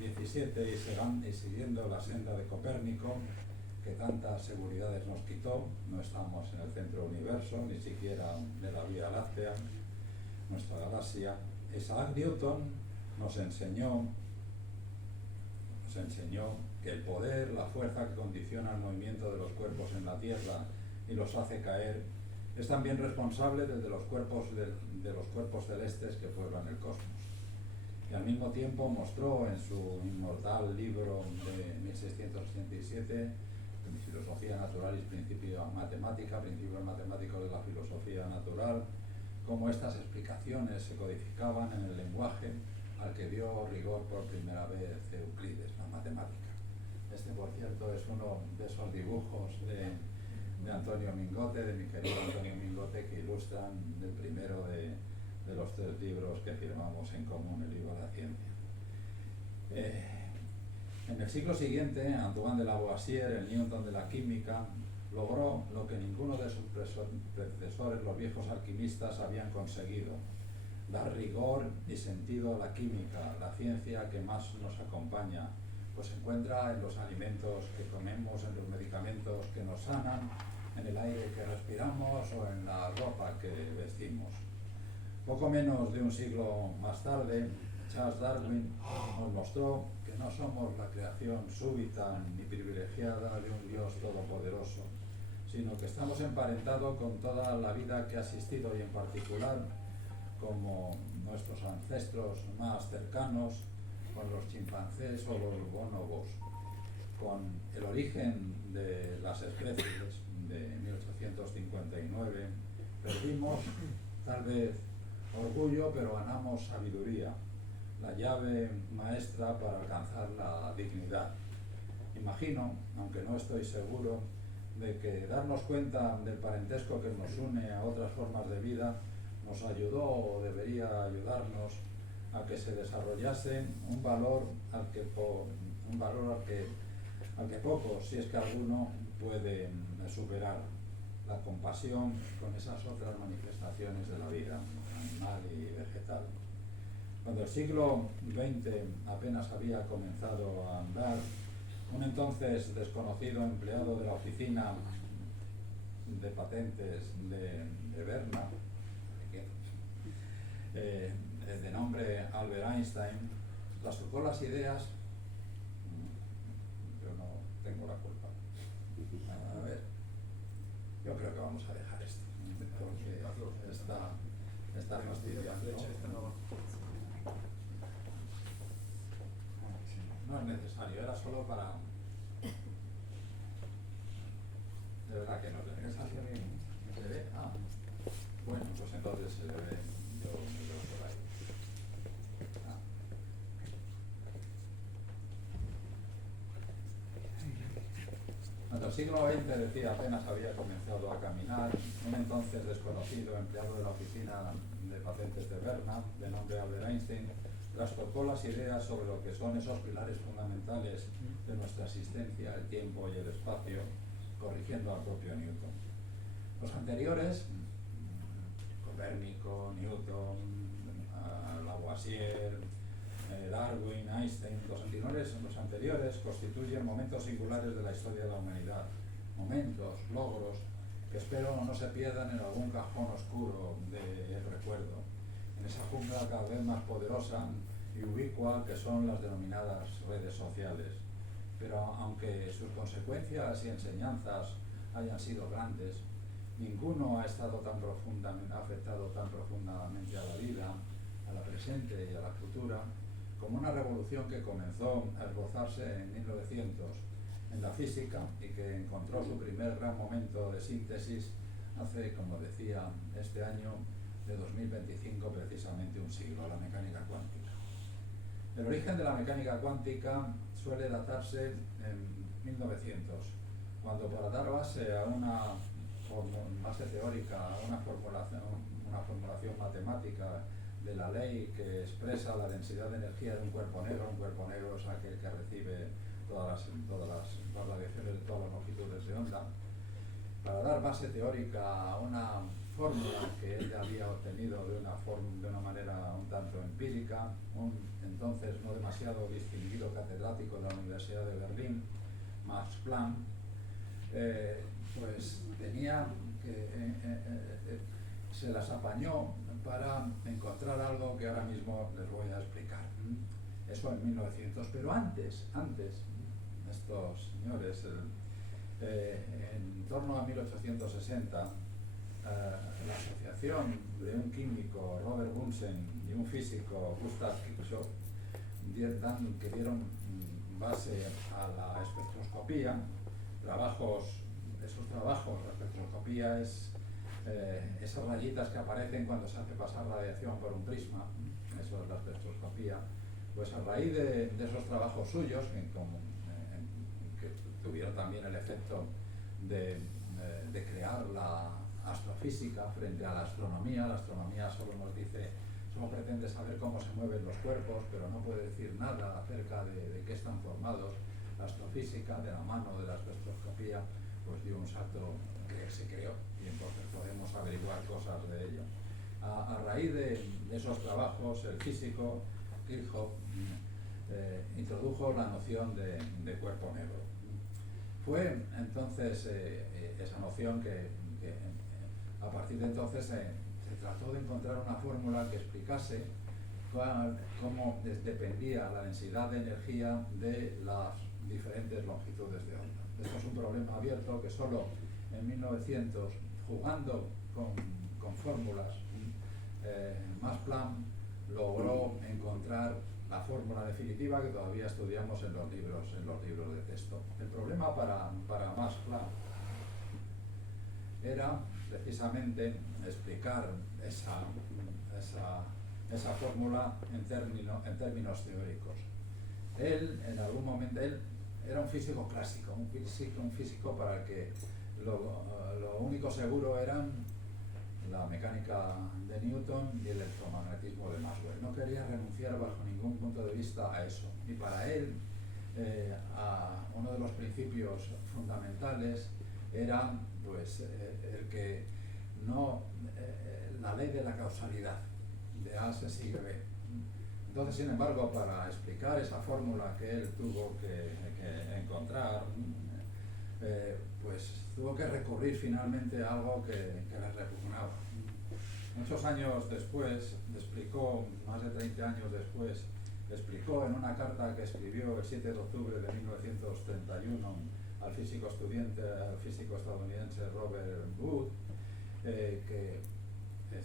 XVII y siguiendo la senda de Copérnico, que tantas seguridades nos quitó, no estamos en el centro del universo, ni siquiera de la Vía Láctea, nuestra galaxia. Isaac Newton nos enseñó que el poder, la fuerza que condiciona el movimiento de los cuerpos en la Tierra y los hace caer, es también responsable de los cuerpos celestes que pueblan el cosmos. Y al mismo tiempo mostró en su inmortal libro de 1687, Filosofía Naturalis Principio Matemática, Principios Matemáticos de la Filosofía Natural, cómo estas explicaciones se codificaban en el lenguaje al que dio rigor por primera vez Euclides, la matemática. Este, por cierto, es uno de esos dibujos de Antonio Mingote, de mi querido Antonio Mingote, que ilustran el primero de los 3 libros que firmamos en común, el libro de la ciencia. En el siglo siguiente, Antoine de Lavoisier, el Newton de la química, logró lo que ninguno de sus predecesores, los viejos alquimistas, habían conseguido: dar rigor y sentido a la química, la ciencia que más nos acompaña, pues se encuentra en los alimentos que comemos, en los medicamentos que nos sanan, en el aire que respiramos o en la ropa que vestimos. Poco menos de un siglo más tarde, Charles Darwin nos mostró que no somos la creación súbita ni privilegiada de un Dios todopoderoso, sino que estamos emparentados con toda la vida que ha existido, y en particular como nuestros ancestros más cercanos, con los chimpancés o los bonobos. Con el origen de las especies de 1859 perdimos tal vez orgullo, pero ganamos sabiduría, la llave maestra para alcanzar la dignidad. Imagino, aunque no estoy seguro, de que darnos cuenta del parentesco que nos une a otras formas de vida nos ayudó o debería ayudarnos a que se desarrollase un valor al que pocos, si es que alguno, puede superar: la compasión con esas otras manifestaciones de la vida animal y vegetal. Cuando el siglo XX apenas había comenzado a andar, un entonces desconocido empleado de la oficina de patentes de Berna, de nombre Albert Einstein, trastocó las ideas. Yo no tengo la culpa. A ver, yo creo que vamos a dejar esto, porque está fastidiando. No es necesario, era solo para... De verdad que no es necesario. ¿Se ve? Ah, bueno, pues entonces se le ve. Yo me veo por ahí. Ah. Cuando el siglo XX, decía, apenas había comenzado a caminar, un entonces desconocido empleado de la oficina de patentes de Berna, de nombre Albert Einstein, trastocó las ideas sobre lo que son esos pilares fundamentales de nuestra existencia, el tiempo y el espacio, corrigiendo al propio Newton. Los anteriores, Copérnico, Newton, Lavoisier, Darwin, Einstein, los anteriores constituyen momentos singulares de la historia de la humanidad, momentos, logros, que espero no se pierdan en algún cajón oscuro del recuerdo, en esa jungla cada vez más poderosa y ubicua que son las denominadas redes sociales. Pero aunque sus consecuencias y enseñanzas hayan sido grandes, ninguno ha afectado tan profundamente a la vida, a la presente y a la futura, como una revolución que comenzó a esbozarse en 1900 en la física y que encontró su primer gran momento de síntesis hace, como decía, este año de 2025, precisamente un siglo, la mecánica cuántica. El origen de la mecánica cuántica suele datarse en 1900, cuando para dar base a una base teórica, a una formulación matemática de la ley que expresa la densidad de energía de un cuerpo negro es aquel que recibe todas las radiaciones de todas las longitudes de onda, para dar base teórica a una fórmula que él había obtenido de una manera un tanto empírica, un entonces no demasiado distinguido catedrático de la Universidad de Berlín, Max Planck, pues tenía que se las apañó para encontrar algo que ahora mismo les voy a explicar. Eso en 1900, pero antes, estos señores, en torno a 1860, la asociación de un químico, Robert Bunsen, y un físico, Gustav Kirchhoff, que dieron base a la espectroscopía. Esos trabajos, la espectroscopía es esas rayitas que aparecen cuando se hace pasar radiación por un prisma, eso es la espectroscopía. Pues a raíz de esos trabajos suyos, que tuvieron también el efecto de crear la astrofísica frente a la astronomía solo pretende saber cómo se mueven los cuerpos, pero no puede decir nada acerca de qué están formados. La astrofísica, de la mano de la espectroscopía, pues dio un salto que se creó y entonces podemos averiguar cosas de ello. A raíz de esos trabajos, el físico Kirchhoff introdujo la noción de cuerpo negro. Fue entonces esa noción que a partir de entonces se trató de encontrar una fórmula que explicase cómo dependía la densidad de energía de las diferentes longitudes de onda. Esto es un problema abierto que solo en 1900, jugando con fórmulas, Max Planck logró encontrar la fórmula definitiva que todavía estudiamos en los libros de texto. El problema para Max Planck era precisamente explicar esa fórmula en términos teóricos. Él, en algún momento, era un físico clásico, un físico para el que lo único seguro eran la mecánica de Newton y el electromagnetismo de Maxwell. No quería renunciar bajo ningún punto de vista a eso. Y para él, uno de los principios fundamentales era pues, el que no, la ley de la causalidad, de A se sigue B. Entonces, sin embargo, para explicar esa fórmula que él tuvo que encontrar, pues tuvo que recurrir finalmente a algo que le repugnaba. Muchos años después, explicó, más de 30 años después, explicó en una carta que escribió el 7 de octubre de 1931 al físico estadounidense Robert Wood, que,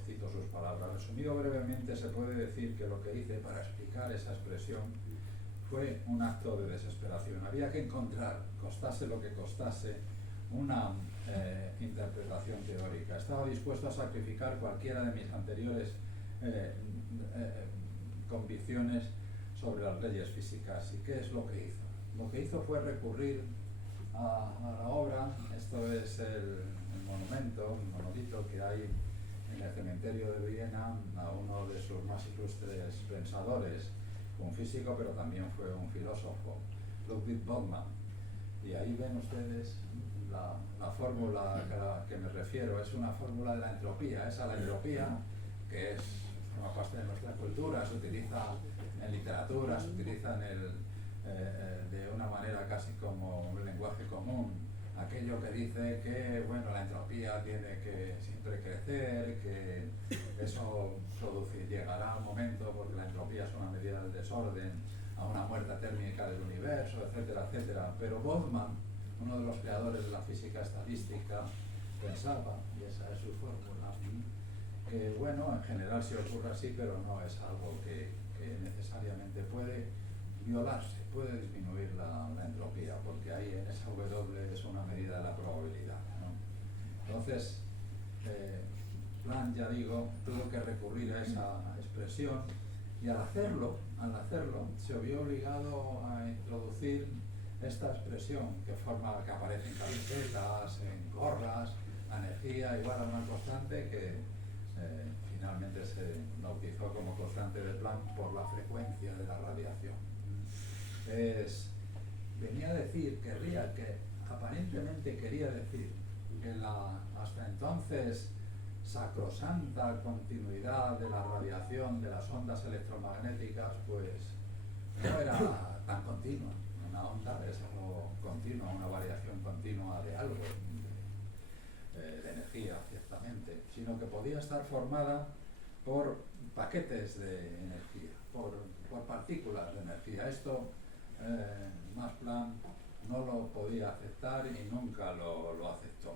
cito sus palabras, resumido brevemente, se puede decir que lo que hice para explicar esa expresión fue un acto de desesperación. Había que encontrar, costase lo que costase, una interpretación teórica. Estaba dispuesto a sacrificar cualquiera de mis anteriores convicciones sobre las leyes físicas. ¿Y qué es lo que hizo? Lo que hizo fue recurrir a la obra. Esto es el monolito que hay en el cementerio de Viena a uno de sus más ilustres pensadores, un físico pero también fue un filósofo, Ludwig Boltzmann. Y ahí ven ustedes la fórmula a la que me refiero. Es una fórmula de la entropía. Esa la entropía, que forma parte de nuestra cultura, se utiliza en literatura, se utiliza de una manera casi como un lenguaje común. Aquello que dice que bueno, la entropía tiene que siempre crecer, que eso llegará a un momento, porque la entropía es una medida del desorden, a una muerte térmica del universo, etcétera, etcétera. Pero Boltzmann, uno de los creadores de la física estadística, pensaba, y esa es su fórmula, que bueno, en general sí ocurre así, pero no es algo que necesariamente puede violarse, puede disminuir la entropía, porque ahí en esa W es una medida de la probabilidad, ¿no? Entonces, Planck, ya digo, tuvo que recurrir a esa expresión, y al hacerlo se vio obligado a introducir esta expresión que aparece en camisetas, en gorras, la energía igual a una constante que finalmente se bautizó como constante de Planck por la frecuencia de la radiación. Venía a decir, aparentemente quería decir que la hasta entonces sacrosanta continuidad de la radiación de las ondas electromagnéticas pues no era tan continua. Una onda es algo continuo, una variación continua de algo, de energía, ciertamente, sino que podía estar formada por paquetes de energía, por partículas de energía. Esto Max Planck no lo podía aceptar y nunca lo aceptó.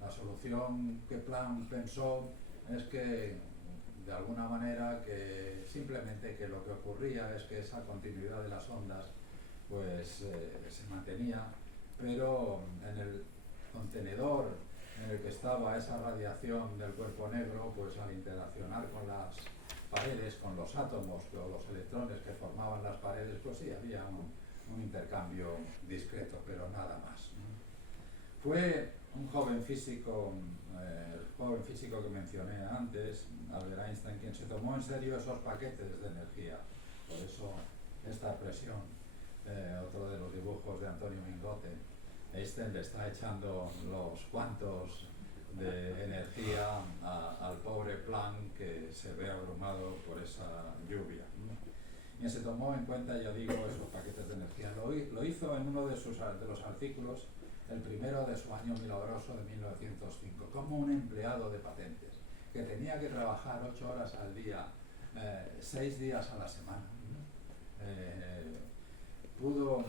La solución que Planck pensó es que, de alguna manera, que simplemente que lo que ocurría es que esa continuidad de las ondas pues se mantenía, pero en el contenedor en el que estaba esa radiación del cuerpo negro, pues al interaccionar con las paredes, con los átomos o los electrones que formaban las paredes, pues sí, había un intercambio discreto, pero nada más. Fue un joven físico, el joven físico que mencioné antes, Albert Einstein, quien se tomó en serio esos paquetes de energía. Por eso esta expresión, otro de los dibujos de Antonio Mingote, Einstein le está echando los cuantos de energía al pobre Planck, que se ve abrumado por esa lluvia. Y se tomó en cuenta, ya digo, esos paquetes de energía. Lo hizo en uno de los artículos, el primero de su año milagroso de 1905, como un empleado de patentes, que tenía que trabajar 8 horas al día, 6 días a la semana. Pudo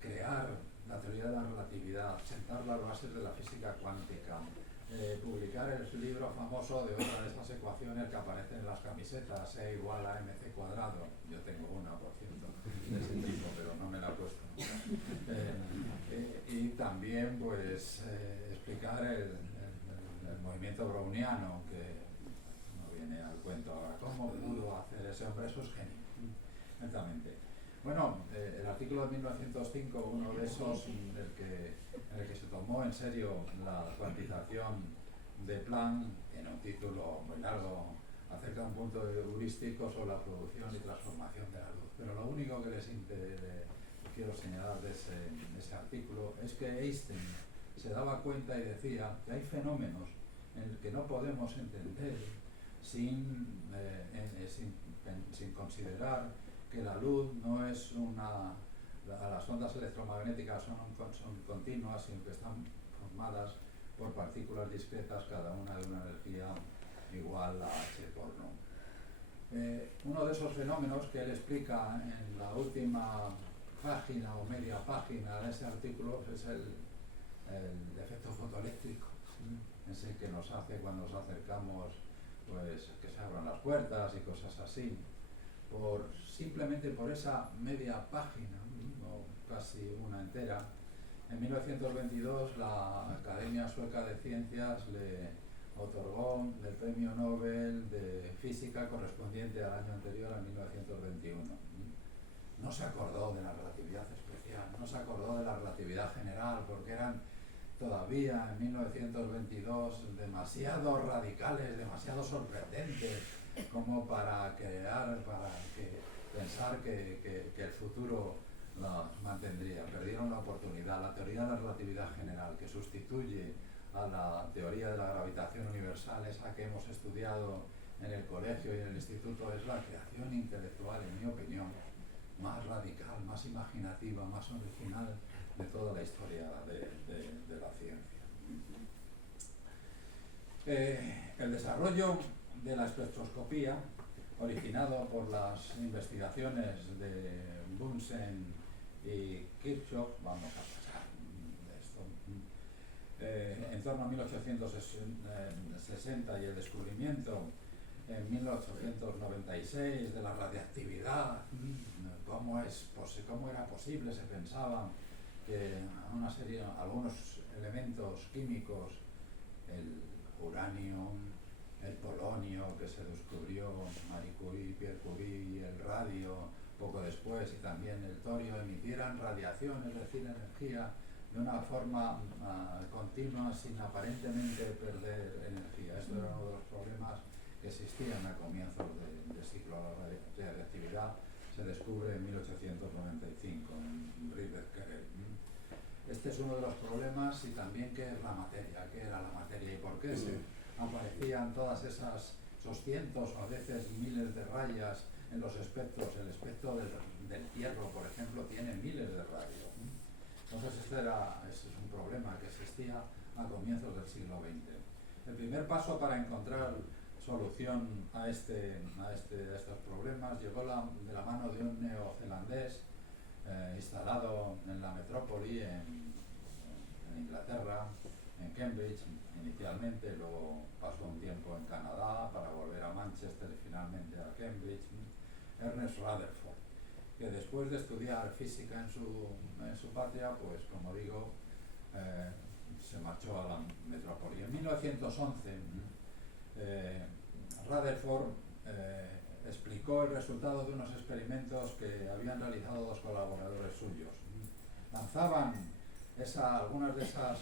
crear la teoría de la relatividad, sentar las bases de la física cuántica, publicar el libro famoso de otra de estas ecuaciones que aparecen en las camisetas, E igual a mc cuadrado. Yo tengo una, por cierto, de ese tipo, pero no me la he puesto. Y también pues explicar el movimiento browniano, que no viene al cuento ahora. ¿Cómo pudo hacer ese hombre? Eso es genio, netamente. Bueno, el artículo de 1905, uno de esos en el que se tomó en serio la cuantización de Planck tiene un título muy largo acerca de un punto heurístico sobre la producción y transformación de la luz. Pero lo único que quiero señalar de ese artículo es que Einstein se daba cuenta y decía que hay fenómenos en los que no podemos entender sin considerar que la luz no es las ondas electromagnéticas son continuas, sino que están formadas por partículas discretas, cada una de una energía igual a h por nu. Uno de esos fenómenos que él explica en la última página o media página de ese artículo es el efecto fotoeléctrico, ese que nos hace cuando nos acercamos, pues que se abran las puertas y cosas así. Simplemente por esa media página, o casi una entera, en 1922 la Academia Sueca de Ciencias le otorgó el premio Nobel de Física correspondiente al año anterior, a 1921. No se acordó de la relatividad especial, no se acordó de la relatividad general, porque eran todavía en 1922 demasiado radicales, demasiado sorprendentes, como para pensar que el futuro los mantendría. Perdieron la oportunidad. La teoría de la relatividad general, que sustituye a la teoría de la gravitación universal, esa que hemos estudiado en el colegio y en el instituto, es la creación intelectual, en mi opinión, más radical, más imaginativa, más original de toda la historia de la ciencia. El desarrollo de la espectroscopía, originado por las investigaciones de Bunsen y Kirchhoff, vamos a pasar de esto, en torno a 1860, y el descubrimiento en 1896 de la radiactividad, cómo era posible, se pensaba que algunos elementos químicos, el uranio, el polonio que se descubrió Marie Curie, Pierre Curie, y el radio poco después, y también el torio, emitieran radiación, es decir, energía de una forma continua sin aparentemente perder energía. Esto era uno de los problemas que existían a comienzos del siglo. La radiactividad se descubre en 1895 en Ribbentrop. Este es uno de los problemas, y también qué es la materia, qué era la materia y por qué se aparecían todas esos cientos o a veces miles de rayas en los espectros. El espectro del hierro, por ejemplo, tiene miles de rayos. Entonces este es un problema que existía a comienzos del siglo XX. El primer paso para encontrar solución a estos problemas llegó de la mano de un neozelandés instalado en la metrópoli, en Inglaterra, en Cambridge inicialmente, luego pasó un tiempo en Canadá para volver a Manchester y finalmente a Cambridge, Ernest Rutherford, que después de estudiar física en su patria, pues como digo, se marchó a la metrópoli. En 1911 Rutherford explicó el resultado de unos experimentos que habían realizado dos colaboradores suyos. Lanzaban algunas de esas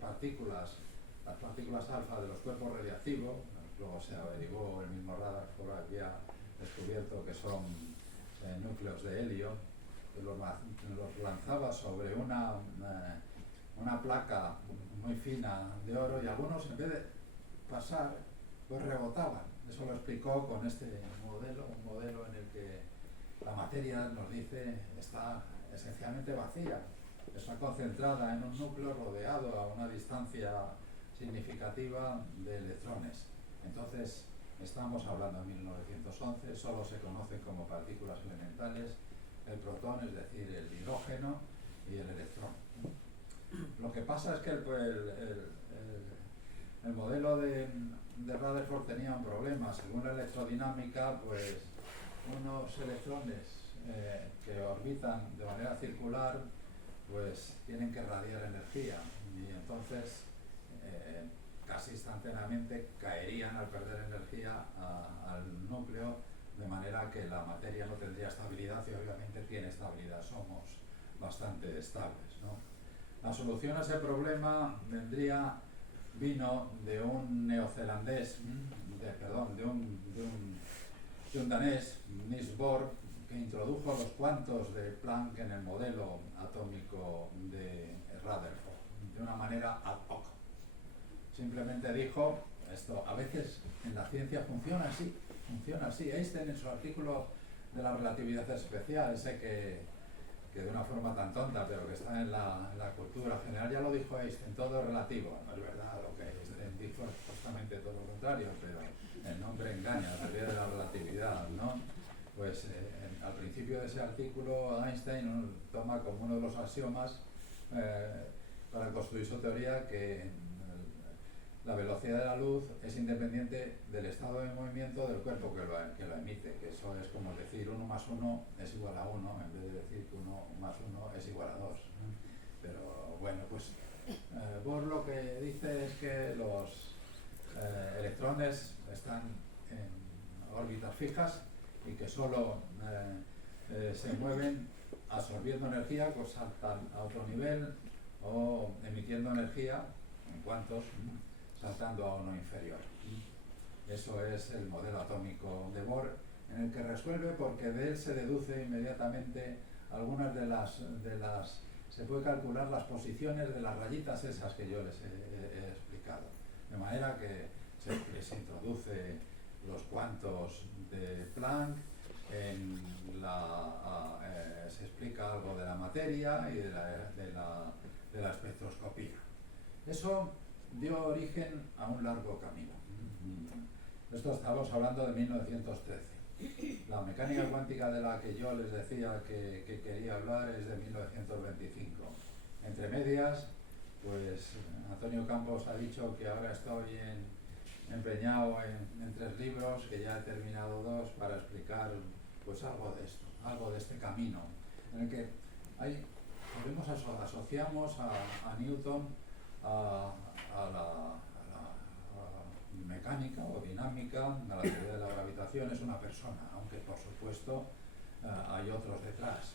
partículas, las partículas alfa de los cuerpos radiactivos. Luego se averiguó, el mismo Rutherford había descubierto que son núcleos de helio, que los lanzaba sobre una placa muy fina de oro, y algunos, en vez de pasar, pues rebotaban. Eso lo explicó con este modelo, un modelo en el que la materia, nos dice, está esencialmente vacía, está concentrada en un núcleo rodeado a una distancia significativa de electrones. Entonces, estamos hablando de 1911, solo se conocen como partículas elementales el protón, es decir, el hidrógeno, y el electrón. Lo que pasa es que el modelo de Rutherford tenía un problema. Según la electrodinámica, pues unos electrones que orbitan de manera circular, pues tienen que radiar energía, y entonces casi instantáneamente caerían al perder energía al núcleo, de manera que la materia no tendría estabilidad, y obviamente tiene estabilidad, somos bastante estables, ¿no? La solución a ese problema vendría vino de un neozelandés, de un danés, Niels Bohr, que introdujo los cuantos de Planck en el modelo atómico de Rutherford, de una manera ad hoc. Simplemente dijo, esto a veces en la ciencia funciona así. Einstein en su artículo de la relatividad especial, ese que de una forma tan tonta, pero que está en la cultura general, ya lo dijo Einstein, todo es relativo. No es verdad, lo que Einstein dijo es justamente todo lo contrario, pero el nombre engaña, la teoría de la relatividad, ¿no? Pues al principio de ese artículo Einstein toma como uno de los axiomas para construir su teoría que la velocidad de la luz es independiente del estado de movimiento del cuerpo que lo emite, que eso es como decir 1 más 1 es igual a 1, en vez de decir que 1 más 1 es igual a 2. Pero bueno, pues Bohr lo que dice es que los electrones están en órbitas fijas y que solo se mueven absorbiendo energía, pues saltan a otro nivel, o emitiendo energía en cuantos, saltando a uno inferior. Eso es el modelo atómico de Bohr, en el que resuelve porque de él se deduce inmediatamente algunas de las se puede calcular las posiciones de las rayitas esas que yo les he explicado. De manera que se introduce los cuantos de Planck, se explica algo de la materia y de la espectroscopía. Eso dio origen a un largo camino. Esto estamos hablando de 1913. La mecánica cuántica de la que yo les decía que quería hablar es de 1925. Entre medias, pues Antonio Campos ha dicho que ahora estoy empeñado en 3 libros, que ya he terminado 2, para explicar pues algo de esto, algo de este camino, en el que asociamos a Newton a la mecánica o dinámica, a la teoría de la gravitación. Es una persona, aunque por supuesto hay otros detrás,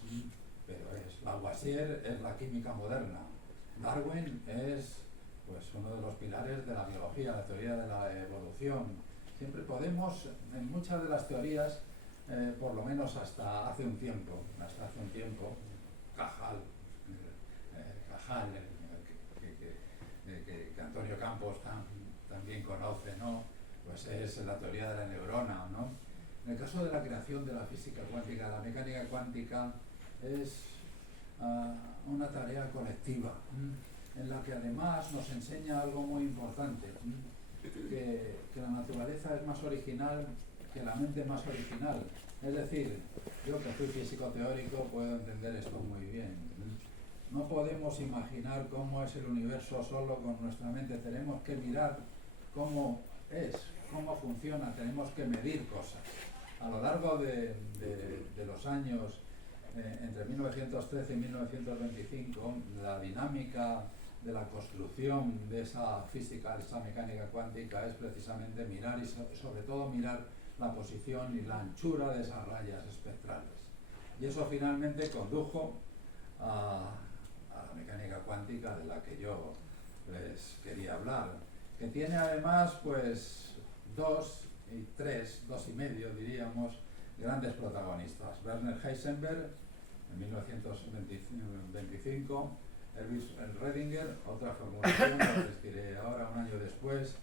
pero Lavoisier es la química moderna, Darwin es pues uno de los pilares de la biología, la teoría de la evolución. Siempre podemos, en muchas de las teorías, por lo menos hasta hace un tiempo, Cajal, que Antonio Campos también conoce, ¿no? Pues es la teoría de la neurona, ¿no? En el caso de la creación de la física cuántica, la mecánica cuántica es una tarea colectiva, en la que además nos enseña algo muy importante, que la naturaleza es más original que la mente más original. Es decir, yo que fui físico teórico puedo entender esto muy bien. No podemos imaginar cómo es el universo solo con nuestra mente. Tenemos que mirar cómo es, cómo funciona, tenemos que medir cosas. A lo largo de los años, entre 1913 y 1925, la dinámica de la construcción de esa física, de esa mecánica cuántica, es precisamente mirar y sobre todo mirar la posición y la anchura de esas rayas espectrales. Y eso finalmente condujo a la mecánica cuántica de la que yo les quería hablar, que tiene además pues 2 y medio diríamos, grandes protagonistas. Werner Heisenberg en 1925, Erwin Schrödinger, otra formulación que les diré ahora, un año después,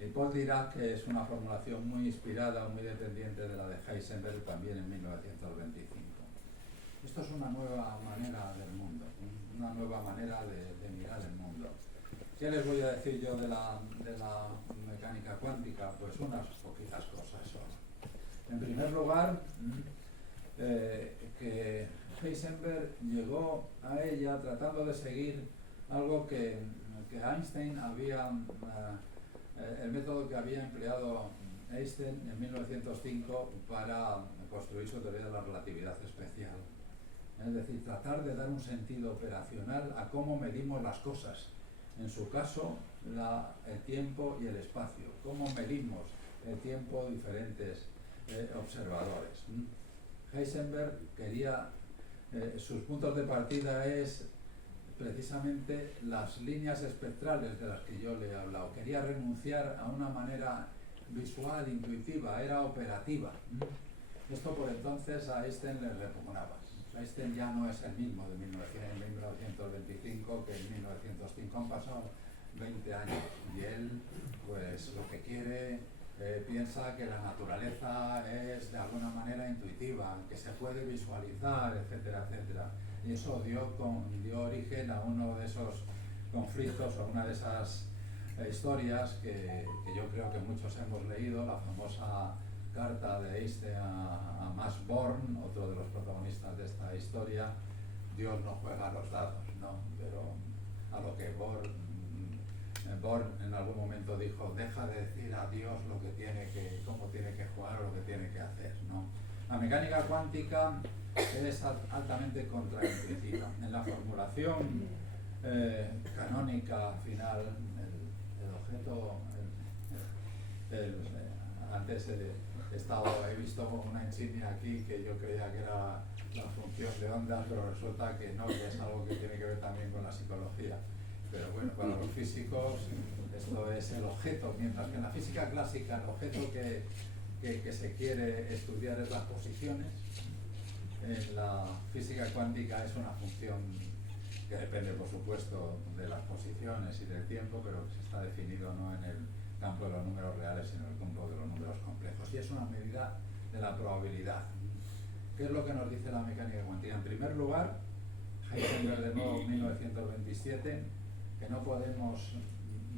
y Paul Dirac, que es una formulación muy inspirada, muy dependiente de la de Heisenberg, también en 1925. Esto es una nueva manera del mundo, una nueva manera de mirar el mundo. ¿Qué les voy a decir yo de la mecánica cuántica? Pues unas poquitas cosas solo. En primer lugar, que Heisenberg llegó a ella tratando de seguir algo que Einstein había, el método que había empleado Einstein en 1905 para construir su teoría de la relatividad especial. Es decir, tratar de dar un sentido operacional a cómo medimos las cosas. En su caso, el tiempo y el espacio. Cómo medimos el tiempo diferentes observadores. Heisenberg quería, sus puntos de partida es precisamente las líneas espectrales de las que yo le he hablado. Quería renunciar a una manera visual, intuitiva, era operativa. Esto por entonces a Einstein le repugnaba. Einstein ya no es el mismo de 1925 que en 1905, han pasado 20 años y él pues lo que quiere, piensa que la naturaleza es de alguna manera intuitiva, que se puede visualizar, etcétera, etcétera. Y eso dio origen a uno de esos conflictos, a una de esas historias que yo creo que muchos hemos leído, la famosa carta de Einstein a Max Born, otro de los protagonistas de esta historia. Dios no juega a los dados, ¿no? Pero a lo que Born en algún momento dijo, deja de decir a Dios cómo tiene que jugar o lo que tiene que hacer, ¿no? La mecánica cuántica es altamente contraintuitiva. En la formulación canónica final, el objeto, antes he visto una insignia aquí que yo creía que era la función de ondas, pero resulta que no, que es algo que tiene que ver también con la psicología. Pero bueno, para los físicos esto es el objeto, mientras que en la física clásica el objeto que se quiere estudiar es las posiciones. En la física cuántica es una función que depende, por supuesto, de las posiciones y del tiempo, pero que está definido no en el campo de los números reales, sino en el campo de los números complejos. Y es una medida de la probabilidad. ¿Qué es lo que nos dice la mecánica cuántica? En primer lugar, Heisenberg de nuevo, 1927, que no podemos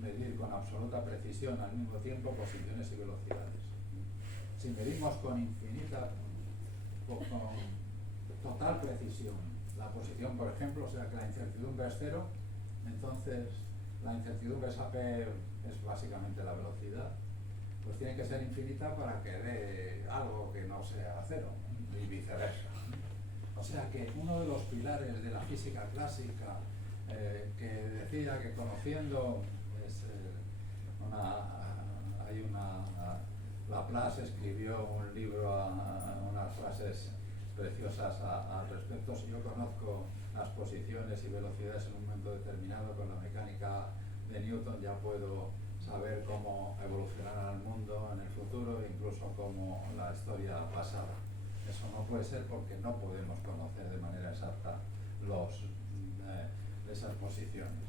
medir con absoluta precisión al mismo tiempo posiciones y velocidades. Si medimos con total precisión la posición, por ejemplo, o sea que la incertidumbre es cero, entonces la incertidumbre es básicamente la velocidad, pues tiene que ser infinita para que dé algo que no sea cero, y viceversa. O sea que uno de los pilares de la física clásica, que decía que conociendo Laplace escribió un libro, unas frases preciosas al respecto. Si yo conozco las posiciones y velocidades en un momento determinado, con la mecánica de Newton ya puedo saber cómo evolucionará el mundo en el futuro e incluso cómo la historia pasada. Eso no puede ser porque no podemos conocer de manera exacta esas posiciones.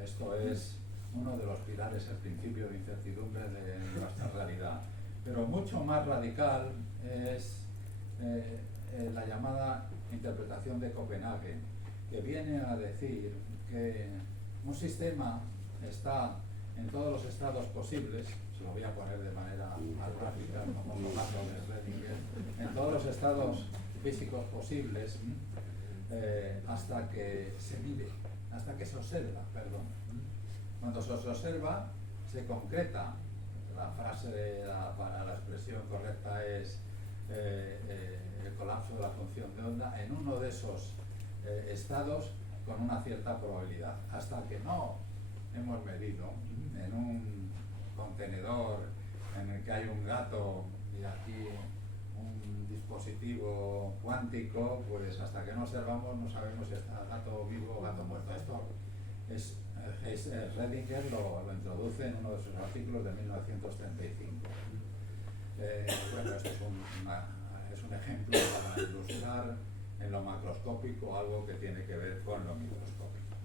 Esto es uno de los pilares, el principio de incertidumbre de nuestra realidad. Pero mucho más radical es la llamada interpretación de Copenhague, que viene a decir que un sistema está en todos los estados posibles, se lo voy a poner de manera más gráfica, como hablando de Schrödinger, en todos los estados físicos posibles, hasta que se mide, hasta que se observa, perdón. Cuando se observa, se concreta. La frase para la expresión correcta es el colapso de la función de onda en uno de esos estados con una cierta probabilidad. Hasta que no hemos medido en un contenedor en el que hay un gato y aquí un dispositivo cuántico, pues hasta que no observamos no sabemos si está gato vivo o gato muerto. Esto es Schrödinger lo introduce en uno de sus artículos de 1935. Bueno, esto es un ejemplo para ilustrar en lo macroscópico algo que tiene que ver con lo microscópico.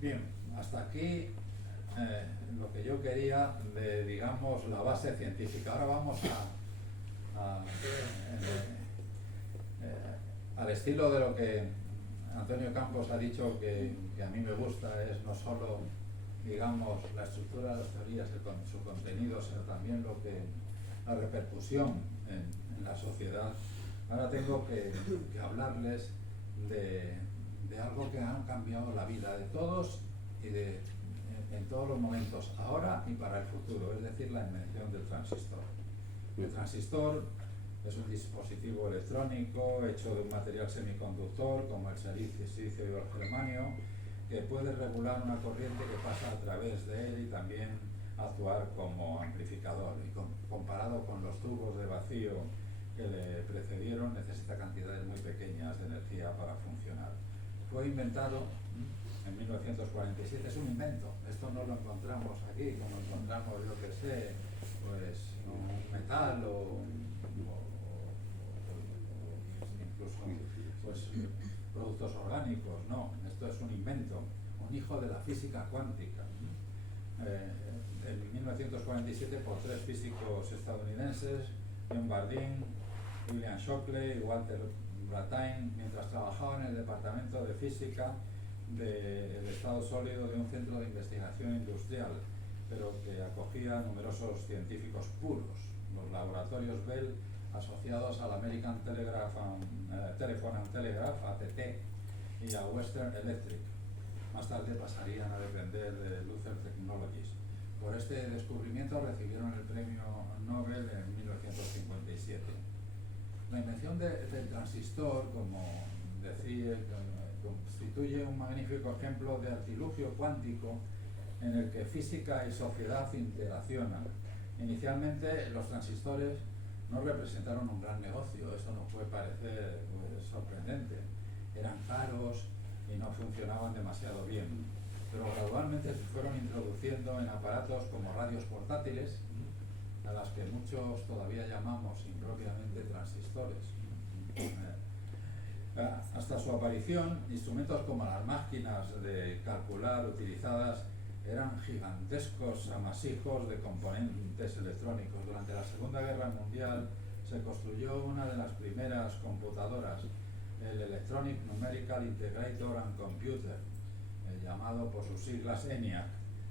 Bien, hasta aquí lo que yo quería de, digamos, la base científica. Ahora vamos al estilo de lo que Antonio Campos ha dicho que a mí me gusta, es no solo, digamos, la estructura de las teorías, su contenido, sino también la repercusión en la sociedad. Ahora tengo que hablarles de algo que ha cambiado la vida de todos y en todos los momentos, ahora y para el futuro, es decir, la invención del transistor. El transistor es un dispositivo electrónico hecho de un material semiconductor como el silicio y el germanio, que puede regular una corriente que pasa a través de él y también actuar como amplificador. Y comparado con los tubos de vacío que le precedieron, necesita cantidades muy pequeñas de energía para funcionar. Fue inventado en 1947, es un invento. Esto no lo encontramos aquí, como encontramos, yo que sé, pues un metal o incluso pues, productos orgánicos. No, esto es un invento, un hijo de la física cuántica. En 1947 por 3 físicos estadounidenses, John Bardeen, William Shockley y Walter Brattain, mientras trabajaban en el departamento de física del estado sólido de un centro de investigación industrial, pero que acogía a numerosos científicos puros, los laboratorios Bell asociados al American Telephone and Telegraph, ATT, y a Western Electric. Más tarde pasarían a depender de Luther Technologies. Por este descubrimiento recibieron el premio Nobel en 1957. La invención del transistor, como decía, constituye un magnífico ejemplo de artilugio cuántico en el que física y sociedad interaccionan. Inicialmente los transistores no representaron un gran negocio, esto nos puede parecer sorprendente. Eran caros y no funcionaban demasiado bien, pero gradualmente se fueron introduciendo en aparatos como radios portátiles, a las que muchos todavía llamamos impropiamente transistores. Hasta su aparición, instrumentos como las máquinas de calcular utilizadas eran gigantescos amasijos de componentes electrónicos. Durante la Segunda Guerra Mundial se construyó una de las primeras computadoras, el Electronic Numerical Integrator and Computer, llamado por sus siglas ENIAC.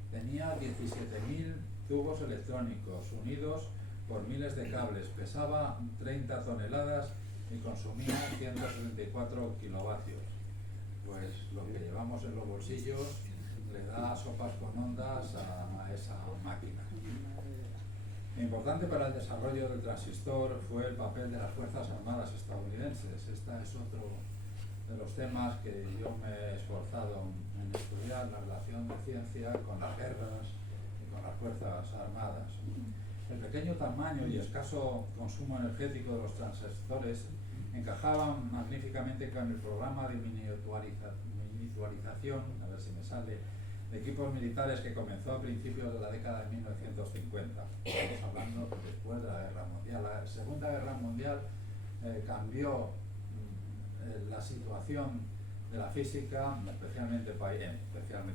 Tenía 17.000 tubos electrónicos unidos por miles de cables, pesaba 30 toneladas y consumía 174 kilovatios. Pues lo que llevamos en los bolsillos le da sopas con ondas a esa máquina. Importante para el desarrollo del transistor fue el papel de las Fuerzas Armadas estadounidenses. Este es otro de los temas que yo me he esforzado en estudiar, la relación de ciencia con las guerras y con las Fuerzas Armadas. El pequeño tamaño y escaso consumo energético de los transistores encajaban magníficamente con el programa de miniaturización, a ver si me sale, de equipos militares que comenzó a principios de la década de 1950. Estamos hablando después de la Guerra Mundial. La Segunda Guerra Mundial cambió la situación de la física, especialmente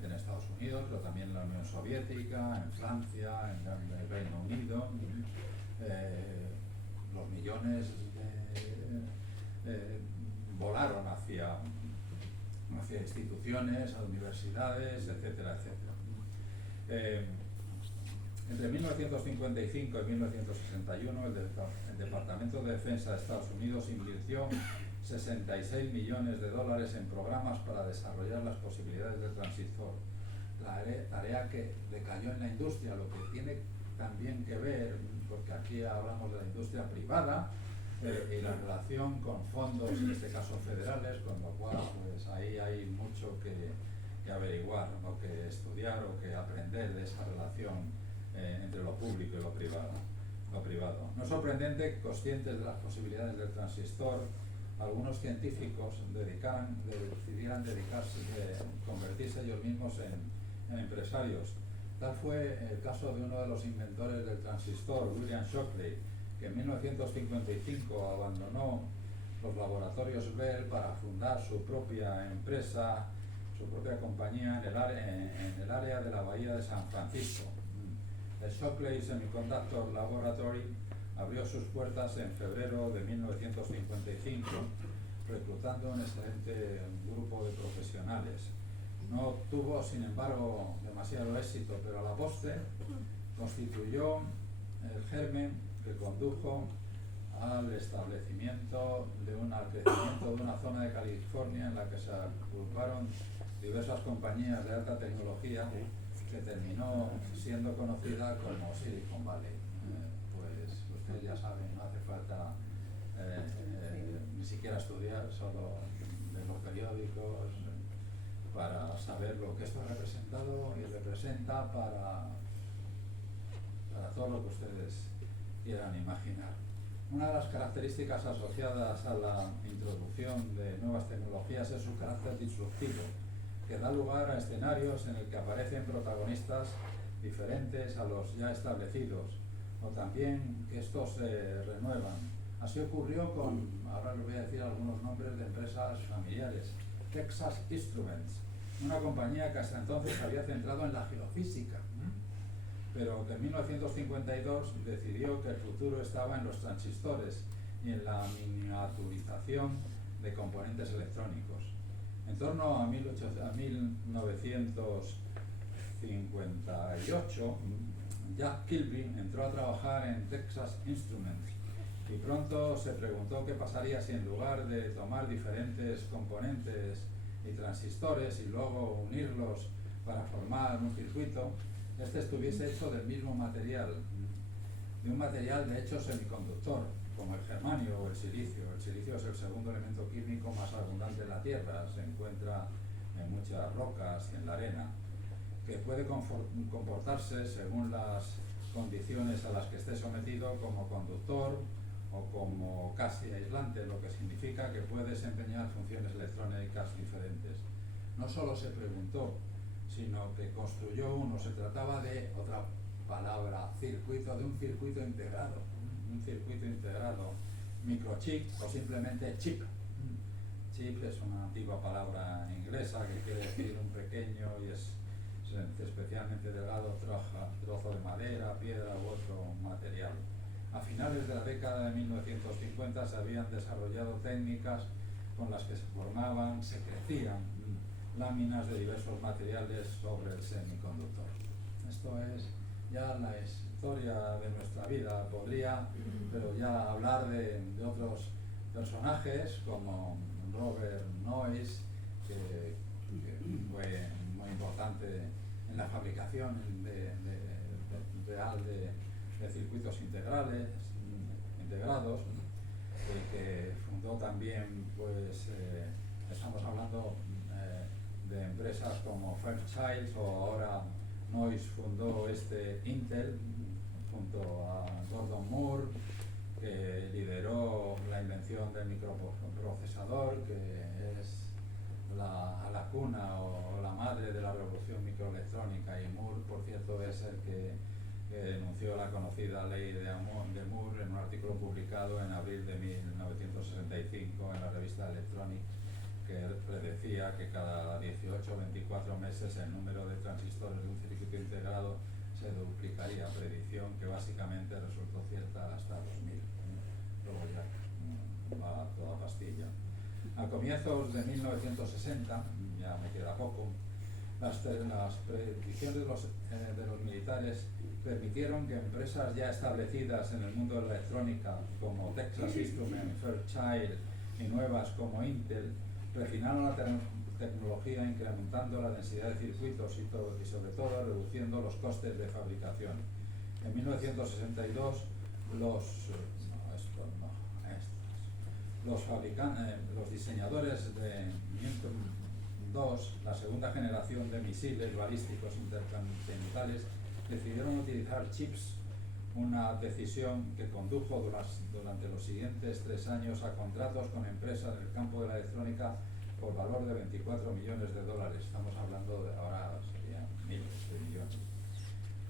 en Estados Unidos, pero también en la Unión Soviética, en Francia, en el Reino Unido. Los millones volaron hacia instituciones, a universidades, etcétera, etcétera. Entre 1955 y 1961 el Departamento de Defensa de Estados Unidos invirtió 66 millones de dólares en programas para desarrollar las posibilidades del transistor. Tarea que decayó en la industria, lo que tiene también que ver, porque aquí hablamos de la industria privada, y la relación con fondos, en este caso federales, con lo cual pues ahí hay mucho que averiguar, o que estudiar o que aprender de esa relación entre lo público y lo privado. No es sorprendente que, conscientes de las posibilidades del transistor, algunos científicos decidieran convertirse ellos mismos en empresarios. Tal fue el caso de uno de los inventores del transistor, William Shockley, que en 1955 abandonó los laboratorios Bell para fundar su propia empresa, su propia compañía en el área de la Bahía de San Francisco. El Shockley Semiconductor Laboratory abrió sus puertas en febrero de 1955, reclutando un excelente grupo de profesionales. No tuvo, sin embargo, demasiado éxito, pero a la postre constituyó el germen que condujo al establecimiento al crecimiento de una zona de California en la que se agruparon diversas compañías de alta tecnología que terminó siendo conocida como Silicon Valley. Pues ustedes ya saben, no hace falta ni siquiera estudiar, solo de los periódicos, para saber lo que esto ha representado y representa para todo lo que ustedes quieran imaginar. Una de las características asociadas a la introducción de nuevas tecnologías es su carácter disruptivo. que da lugar a escenarios en el que aparecen protagonistas diferentes a los ya establecidos, o también que estos se renuevan. Así ocurrió con, ahora les voy a decir algunos nombres de empresas familiares. Texas Instruments, una compañía que hasta entonces se había centrado en la geofísica, pero que en 1952 decidió que el futuro estaba en los transistores y en la miniaturización de componentes electrónicos. En torno a 1958, Jack Kilby entró a trabajar en Texas Instruments y pronto se preguntó qué pasaría si en lugar de tomar diferentes componentes y transistores y luego unirlos para formar un circuito, este estuviese hecho del mismo material, de un material de hecho semiconductor, como el germanio o el silicio. El silicio es el segundo elemento químico más abundante en la Tierra, se encuentra en muchas rocas y en la arena, que puede comportarse según las condiciones a las que esté sometido como conductor o como casi aislante, lo que significa que puede desempeñar funciones electrónicas diferentes. No solo se preguntó, sino que construyó uno. Se trataba de, otra palabra, circuito, de un circuito integrado, microchip o simplemente chip. Chip es una antigua palabra inglesa que quiere decir un pequeño y es especialmente delgado trozo de madera, piedra u otro material. A finales de la década de 1950 se habían desarrollado técnicas con las que se formaban, se crecían láminas de diversos materiales sobre el semiconductor. Esto es ya la historia de nuestra vida. Podría, pero ya hablar de otros personajes como Robert Noyce, que fue muy importante en la fabricación real de circuitos integrados, que fundó también, pues, estamos hablando de empresas como Fairchild, o ahora Noyce fundó Intel junto a Gordon Moore, que lideró la invención del microprocesador, que es la cuna o la madre de la revolución microelectrónica. Y Moore, por cierto, es el que denunció la conocida ley de Moore en un artículo publicado en abril de 1965 en la revista Electronic, que predecía que cada 18 o 24 meses el número de transistores de un circuito integrado se duplicaría, predicción que básicamente resultó cierta hasta 2000. Luego ya va a toda pastilla. A comienzos de 1960, ya me queda poco, las predicciones de los militares permitieron que empresas ya establecidas en el mundo de la electrónica como Texas Instruments, Fairchild y nuevas como Intel refinaron la tecnología, incrementando la densidad de circuitos y sobre todo reduciendo los costes de fabricación. En 1962 los diseñadores de Newton II, la segunda generación de misiles balísticos intercontinentales, decidieron utilizar chips, una decisión que condujo durante los siguientes 3 años a contratos con empresas del campo de la electrónica por valor de 24 millones de dólares. Estamos hablando de ahora serían miles de millones.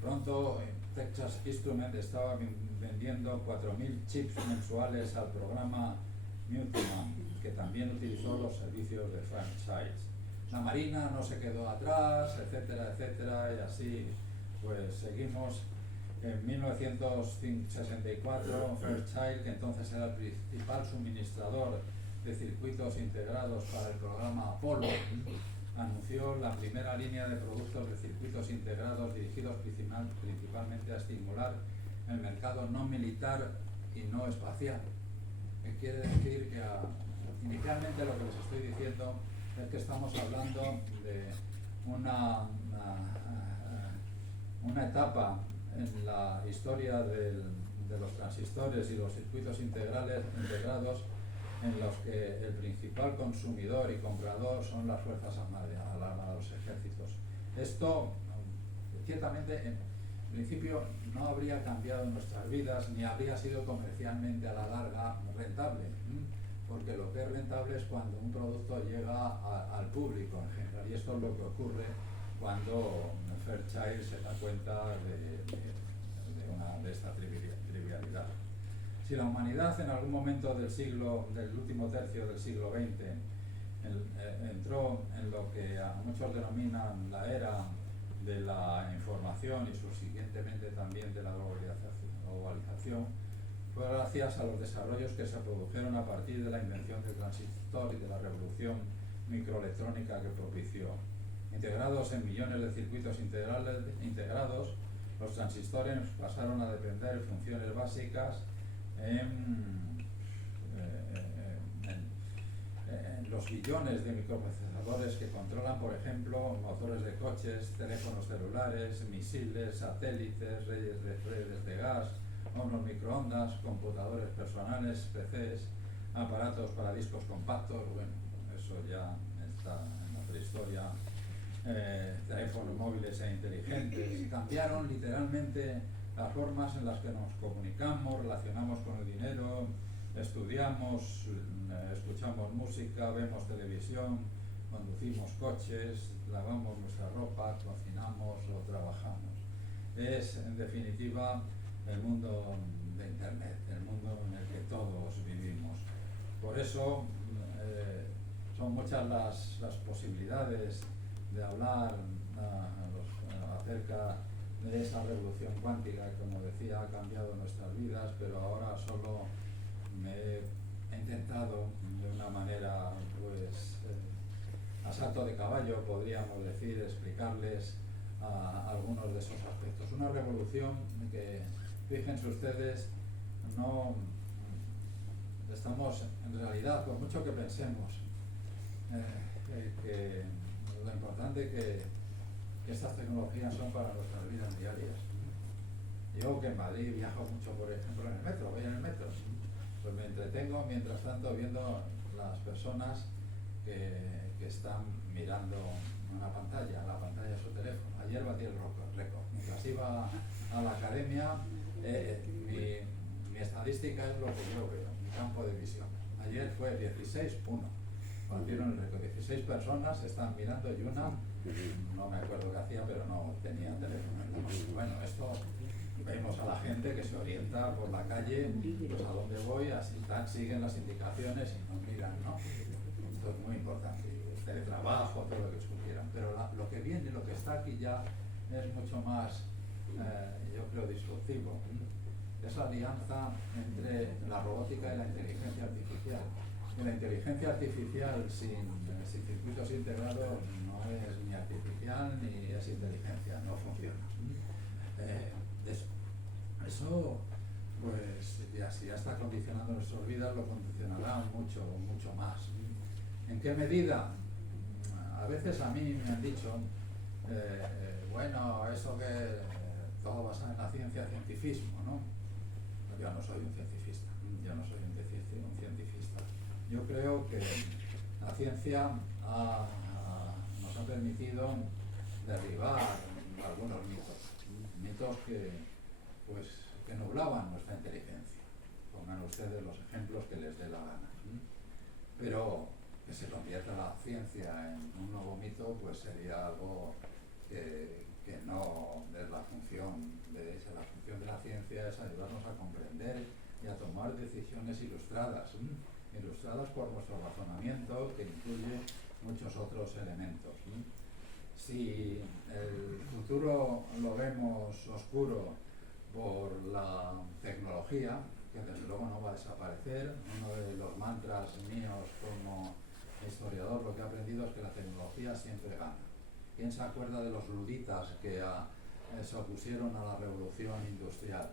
Pronto Texas Instruments estaba vendiendo 4.000 chips mensuales al programa Newton, que también utilizó los servicios de Fairchild. La Marina no se quedó atrás, etcétera, etcétera, y así pues seguimos. En 1964, Fairchild, que entonces era el principal suministrador de circuitos integrados para el programa Apollo, anunció la primera línea de productos de circuitos integrados dirigidos principalmente a estimular el mercado no militar y no espacial. Que quiere decir que inicialmente lo que les estoy diciendo es que estamos hablando de una etapa en la historia de los transistores y los circuitos integrados en los que el principal consumidor y comprador son las fuerzas armadas, los ejércitos. Esto, ciertamente, en principio no habría cambiado nuestras vidas ni habría sido comercialmente a la larga rentable, porque lo que es rentable es cuando un producto llega al público en general, y esto es lo que ocurre cuando Fairchild se da cuenta de esta trivialidad. Si la humanidad en algún momento del último tercio del siglo XX entró en lo que a muchos denominan la era de la información y subsiguientemente también de la globalización, fue gracias a los desarrollos que se produjeron a partir de la invención del transistor y de la revolución microelectrónica que propició. Integrados en millones de circuitos integrados, los transistores pasaron a depender de funciones básicas en los billones de microprocesadores que controlan, por ejemplo, motores de coches, teléfonos celulares, misiles, satélites, redes de gas, hornos microondas, computadores personales, PCs, aparatos para discos compactos. Bueno, eso ya está en la prehistoria. Teléfonos móviles e inteligentes. Cambiaron literalmente las formas en las que nos comunicamos, relacionamos con el dinero, estudiamos, escuchamos música, vemos televisión, conducimos coches, lavamos nuestra ropa, cocinamos o trabajamos. Es, en definitiva, el mundo de Internet, el mundo en el que todos vivimos. Por eso son muchas las posibilidades de hablar acerca de esa revolución cuántica que, como decía, ha cambiado nuestras vidas, pero ahora solo me he intentado de una manera a salto de caballo, podríamos decir, explicarles algunos de esos aspectos. Una revolución que, fíjense ustedes, no estamos en realidad, por mucho que pensemos que lo importante que estas tecnologías son para nuestras vidas diarias. Yo, que en Madrid viajo mucho, por ejemplo, en el metro, voy en el metro, pues me entretengo mientras tanto viendo las personas que están mirando una pantalla, la pantalla de su teléfono. Ayer batí el récord. Mientras iba a la academia, mi estadística es lo que yo veo, mi campo de visión. Ayer fue 16-1. Batieron el récord. 16 personas están mirando y una, no me acuerdo qué hacía, pero no tenía teléfono en la mano. Bueno, esto vemos a la gente que se orienta por la calle, pues a dónde voy, así siguen las indicaciones y nos miran, ¿no? Esto es muy importante. Teletrabajo, todo lo que quieran. Pero lo que viene, lo que está aquí ya es mucho más, yo creo, disruptivo. Es la alianza entre la robótica y la inteligencia artificial. Y la inteligencia artificial sin circuitos integrados no es ni artificial ni es inteligencia, no funciona. Eso, pues, si ya está condicionando nuestras vidas, lo condicionará mucho, mucho más. ¿En qué medida? A veces a mí me han dicho, bueno, eso que todo basado en la ciencia, cientifismo, ¿no? Yo no soy un cientifista, yo no soy un cientifista. Yo creo que la ciencia nos ha permitido derribar algunos mitos que nublaban nuestra inteligencia. Pongan ustedes los ejemplos que les dé la gana. Pero que se convierta la ciencia en un nuevo mito, pues sería algo que no es la función la función de la ciencia es ayudarnos a comprender y a tomar decisiones ilustradas por nuestro razonamiento, que incluye muchos otros elementos. Si el futuro lo vemos oscuro por la tecnología, que desde luego no va a desaparecer, uno de los mantras míos como historiador, lo que he aprendido es que la tecnología siempre gana. ¿Quién se acuerda de los luditas que se opusieron a la revolución industrial?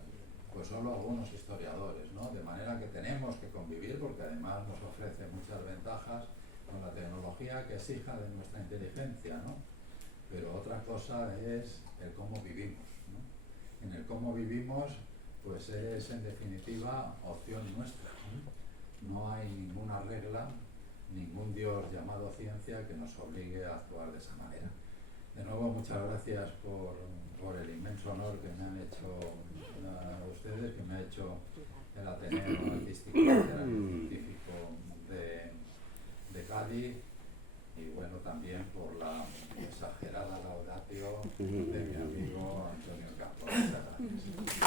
Pues solo algunos historiadores, ¿no? De manera que tenemos que convivir, porque además nos ofrece muchas ventajas con la tecnología, que es hija de nuestra inteligencia, ¿no? Pero otra cosa es el cómo vivimos, ¿no? En el cómo vivimos, pues es en definitiva opción nuestra, ¿no? No hay ninguna regla, ningún Dios llamado ciencia que nos obligue a actuar de esa manera. De nuevo, muchas gracias por el inmenso honor que me han hecho ustedes, que me ha hecho el Ateneo Artístico Científico de Cádiz, y bueno, también por la exagerada laudatio de mi amigo Antonio Campos. Muchas gracias.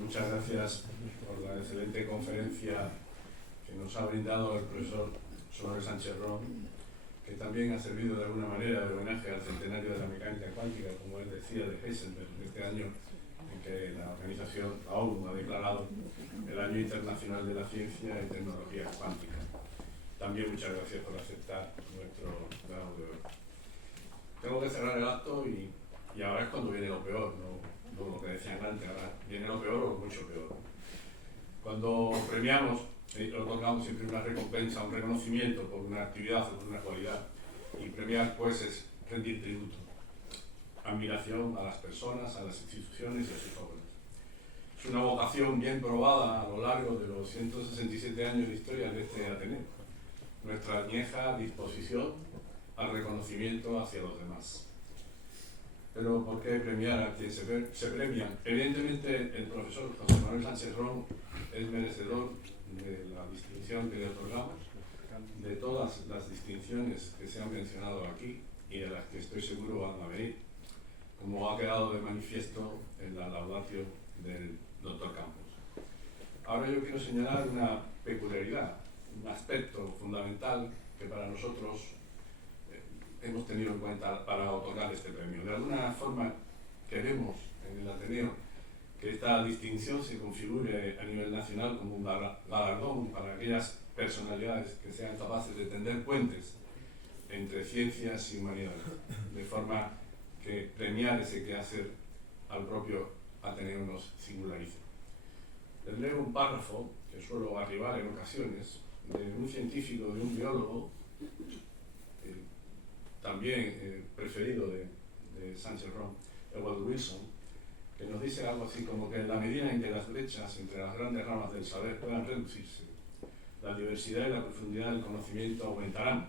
Muchas gracias por la excelente conferencia que nos ha brindado el profesor José Manuel Sánchez Ron, que también ha servido de alguna manera de homenaje al centenario de la mecánica cuántica, como él decía, de Heisenberg, este año en que la organización, la ONU, ha declarado el Año Internacional de la Ciencia y Tecnología Cuántica. También muchas gracias por aceptar nuestro grado de hoy. Tengo que cerrar el acto y ahora es cuando viene lo peor, no lo que decían antes, ahora viene lo peor o mucho peor. Cuando premiamos, otorgamos siempre una recompensa, un reconocimiento por una actividad o por una cualidad, y premiar pues es rendir tributo, admiración a las personas, a las instituciones y a sus obras. Es una vocación bien probada a lo largo de los 167 años de historia de este Ateneo, nuestra añeja disposición al reconocimiento hacia los demás. Pero ¿por qué premiar a quien se premia? Evidentemente el profesor José Manuel Sánchez Ron es merecedor de la distinción que le otorgamos, de todas las distinciones que se han mencionado aquí y de las que estoy seguro van a venir, como ha quedado de manifiesto en la laudatio del doctor Campos. Ahora yo quiero señalar una peculiaridad, un aspecto fundamental que para nosotros hemos tenido en cuenta para otorgar este premio. De alguna forma queremos en el Ateneo que esta distinción se configure a nivel nacional como un galardón para aquellas personalidades que sean capaces de tender puentes entre ciencias y humanidades, de forma que premiar ese quehacer al propio Ateneo nos singularice. Les leo un párrafo que suelo arribar en ocasiones de un científico, de un biólogo, también preferido de Sánchez Ron, Edward Wilson, que nos dice algo así como que en la medida en que las brechas entre las grandes ramas del saber puedan reducirse, la diversidad y la profundidad del conocimiento aumentarán.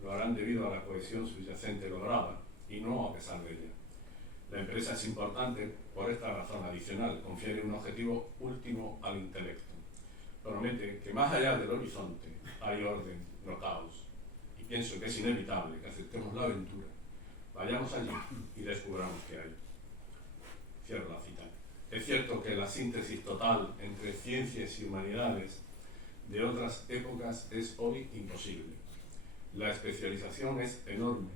Lo harán debido a la cohesión subyacente lograda y no a pesar de ella. La empresa es importante por esta razón adicional, confiere un objetivo último al intelecto. Promete que más allá del horizonte hay orden, no caos. Y pienso que es inevitable que aceptemos la aventura, vayamos allí y descubramos qué hay. Cierro la cita. Es cierto que la síntesis total entre ciencias y humanidades de otras épocas es hoy imposible. La especialización es enorme,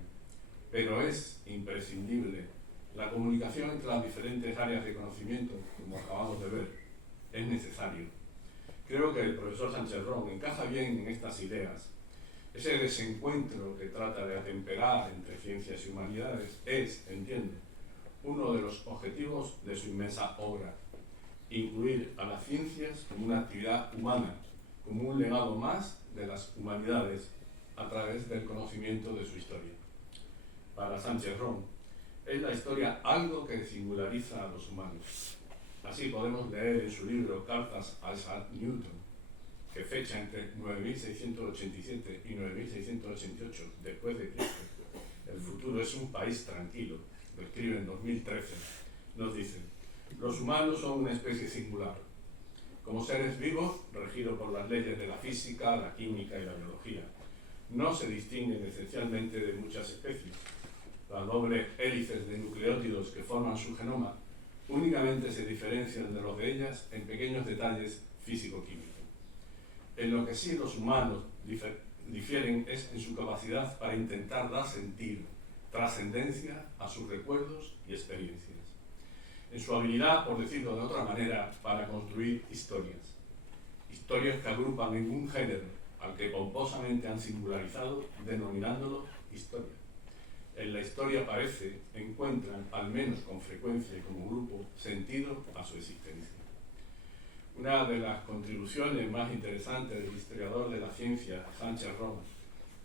pero es imprescindible. La comunicación entre las diferentes áreas de conocimiento, como acabamos de ver, es necesario. Creo que el profesor Sánchez Ron encaja bien en estas ideas. Ese desencuentro que trata de atemperar entre ciencias y humanidades es, entiendo, uno de los objetivos de su inmensa obra. Incluir a las ciencias como una actividad humana, como un legado más de las humanidades a través del conocimiento de su historia. Para Sánchez Ron, es la historia algo que singulariza a los humanos. Así podemos leer en su libro Cartas a Isaac Newton, que fecha entre 9687 y 9688 después de Cristo. El futuro es un país tranquilo, lo escribe en 2013. Nos dice: los humanos son una especie singular, como seres vivos regidos por las leyes de la física, la química y la biología. No se distinguen esencialmente de muchas especies. Las dobles hélices de nucleótidos que forman su genoma únicamente se diferencian de los de ellas en pequeños detalles físico-químicos. En lo que sí los humanos difieren es en su capacidad para intentar dar sentido, trascendencia a sus recuerdos y experiencias. En su habilidad, por decirlo de otra manera, para construir historias. Historias que agrupan en un género al que pomposamente han singularizado, denominándolo historia. En la historia encuentran, al menos con frecuencia y como grupo, sentido a su existencia. Una de las contribuciones más interesantes del historiador de la ciencia, Sánchez Ron,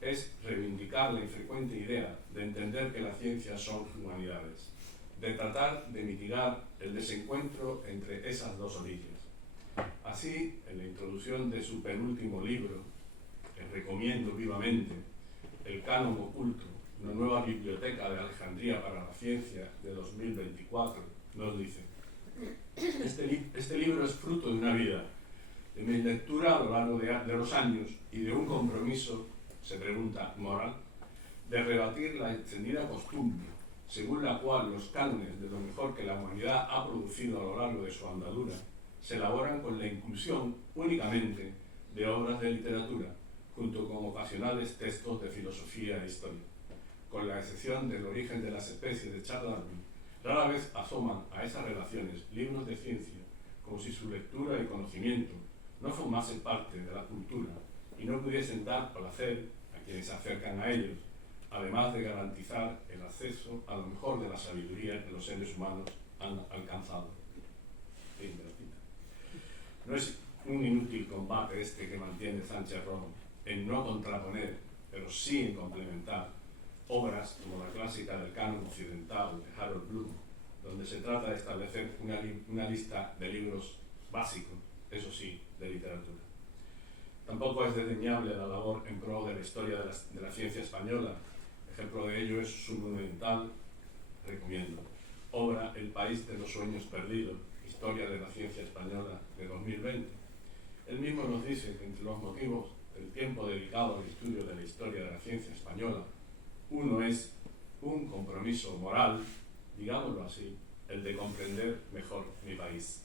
es reivindicar la infrecuente idea de entender que las ciencias son humanidades, de tratar de mitigar el desencuentro entre esas dos orillas. Así, en la introducción de su penúltimo libro, que recomiendo vivamente, El Canon Oculto, una nueva biblioteca de Alejandría para la ciencia de 2024, nos dice: este libro es fruto de una vida, de mi lectura a lo largo de los años y de un compromiso, se pregunta, moral, de rebatir la extendida costumbre según la cual los cánones de lo mejor que la humanidad ha producido a lo largo de su andadura se elaboran con la inclusión únicamente de obras de literatura, junto con ocasionales textos de filosofía e historia. Con la excepción del origen de las especies de Charles Darwin, rara vez asoman a esas relaciones libros de ciencia, como si su lectura y conocimiento no formasen parte de la cultura y no pudiesen dar placer a quienes se acercan a ellos, además de garantizar el acceso a lo mejor de la sabiduría que los seres humanos han alcanzado. Fin de la cita. No es un inútil combate este que mantiene Sánchez Ron en no contraponer, pero sí en complementar obras como la clásica del canon occidental de Harold Bloom, donde se trata de establecer una lista de libros básicos, eso sí, de literatura. Tampoco es desdeñable la labor en pro de la historia de la ciencia española. Ejemplo de ello es su monumental, recomiendo, obra El país de los sueños perdidos, Historia de la ciencia española de 2020. Él mismo nos dice que entre los motivos del tiempo dedicado al estudio de la historia de la ciencia española, uno es un compromiso moral, digámoslo así, el de comprender mejor mi país.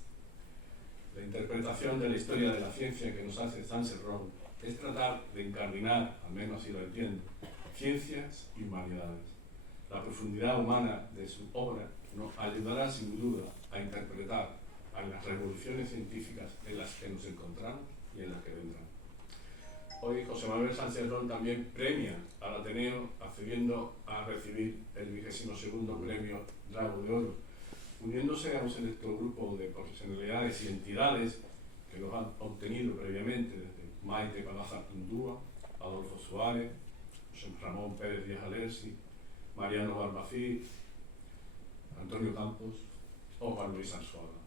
La interpretación de la historia de la ciencia que nos hace Sánchez Ron es tratar de incardinar, al menos así lo entiendo, ciencias y humanidades. La profundidad humana de su obra nos ayudará sin duda a interpretar a las revoluciones científicas en las que nos encontramos y en las que vendrán. Hoy José Manuel Sánchez Ron también premia al Ateneo accediendo a recibir el 22º premio Drago de Oro, uniéndose a un selecto grupo de profesionalidades y entidades que los han obtenido previamente, desde Maite Palaza Tundúa, Adolfo Suárez, José Ramón Pérez Díaz Alersi, Mariano Barbací, Antonio Campos o Juan Luis Arzuaga.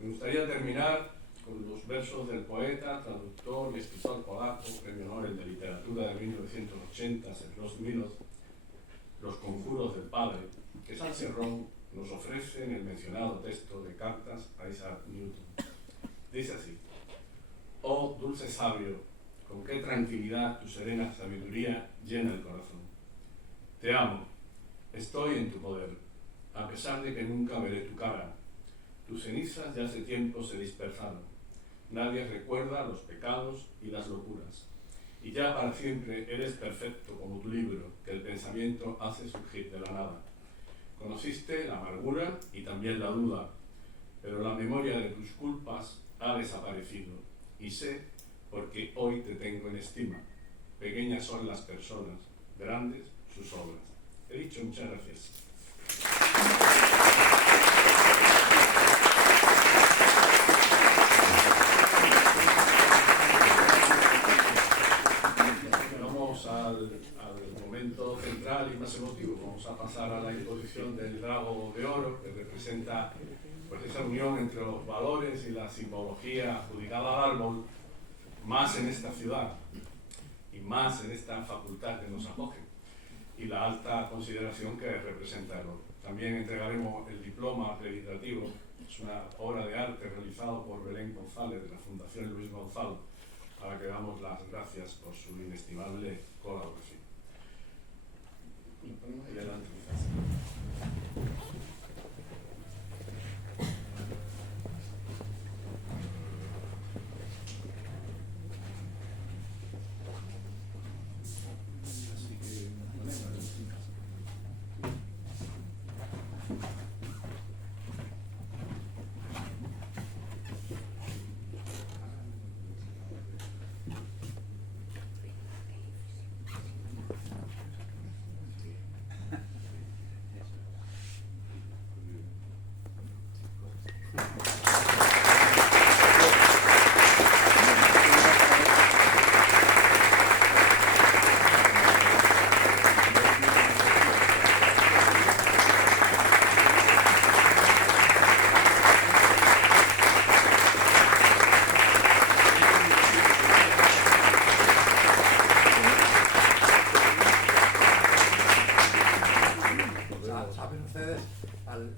Me gustaría terminar con los versos del poeta, traductor y escritor polaco, Premio Nobel de Literatura de 1980, Sergio Milos, Los conjuros del padre, que Sánchez Ron nos ofrece en el mencionado texto de Cartas a Isaac Newton. Dice así: oh dulce sabio, con qué tranquilidad tu serena sabiduría llena el corazón. Te amo, estoy en tu poder, a pesar de que nunca veré tu cara. Tus cenizas ya hace tiempo se dispersaron. Nadie recuerda los pecados y las locuras. Y ya para siempre eres perfecto como tu libro, que el pensamiento hace surgir de la nada. Conociste la amargura y también la duda, pero la memoria de tus culpas ha desaparecido. Y sé, porque hoy te tengo en estima. Pequeñas son las personas, grandes sus obras. He dicho, muchas gracias. Vamos al momento central y más emotivo. Vamos a pasar a la imposición del Drago de Oro, que representa pues esa unión entre los valores y la simbología adjudicada al árbol, más en esta ciudad y más en esta facultad que nos acoge, y la alta consideración que representa el oro. También entregaremos el diploma acreditativo, es una obra de arte realizada por Belén González de la Fundación Luis Gonzalo, a la que damos las gracias por su inestimable colaboración. Lo ponemos ahí adelante, quizás.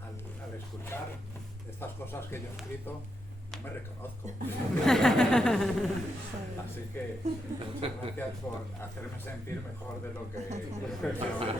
al escuchar estas cosas que yo he escrito, no me reconozco. Así que muchas gracias por hacerme sentir mejor de lo que pensaba.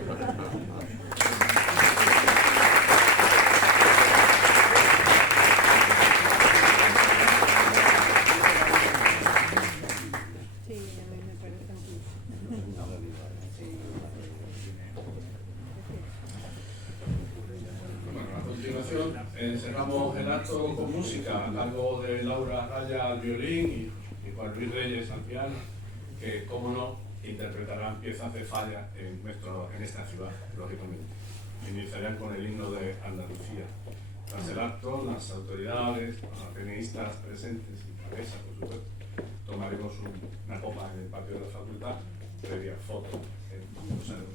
Cerramos el acto con música a cargo de Laura Raya al violín y Juan Luis Reyes al piano, que, como no, interpretarán piezas de falla en esta ciudad, lógicamente. Iniciarán con el himno de Andalucía. Tras el acto, las autoridades, los ateneístas presentes y cabeza, por supuesto, tomaremos una copa en el patio de la facultad, previa foto en los años.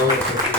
todos.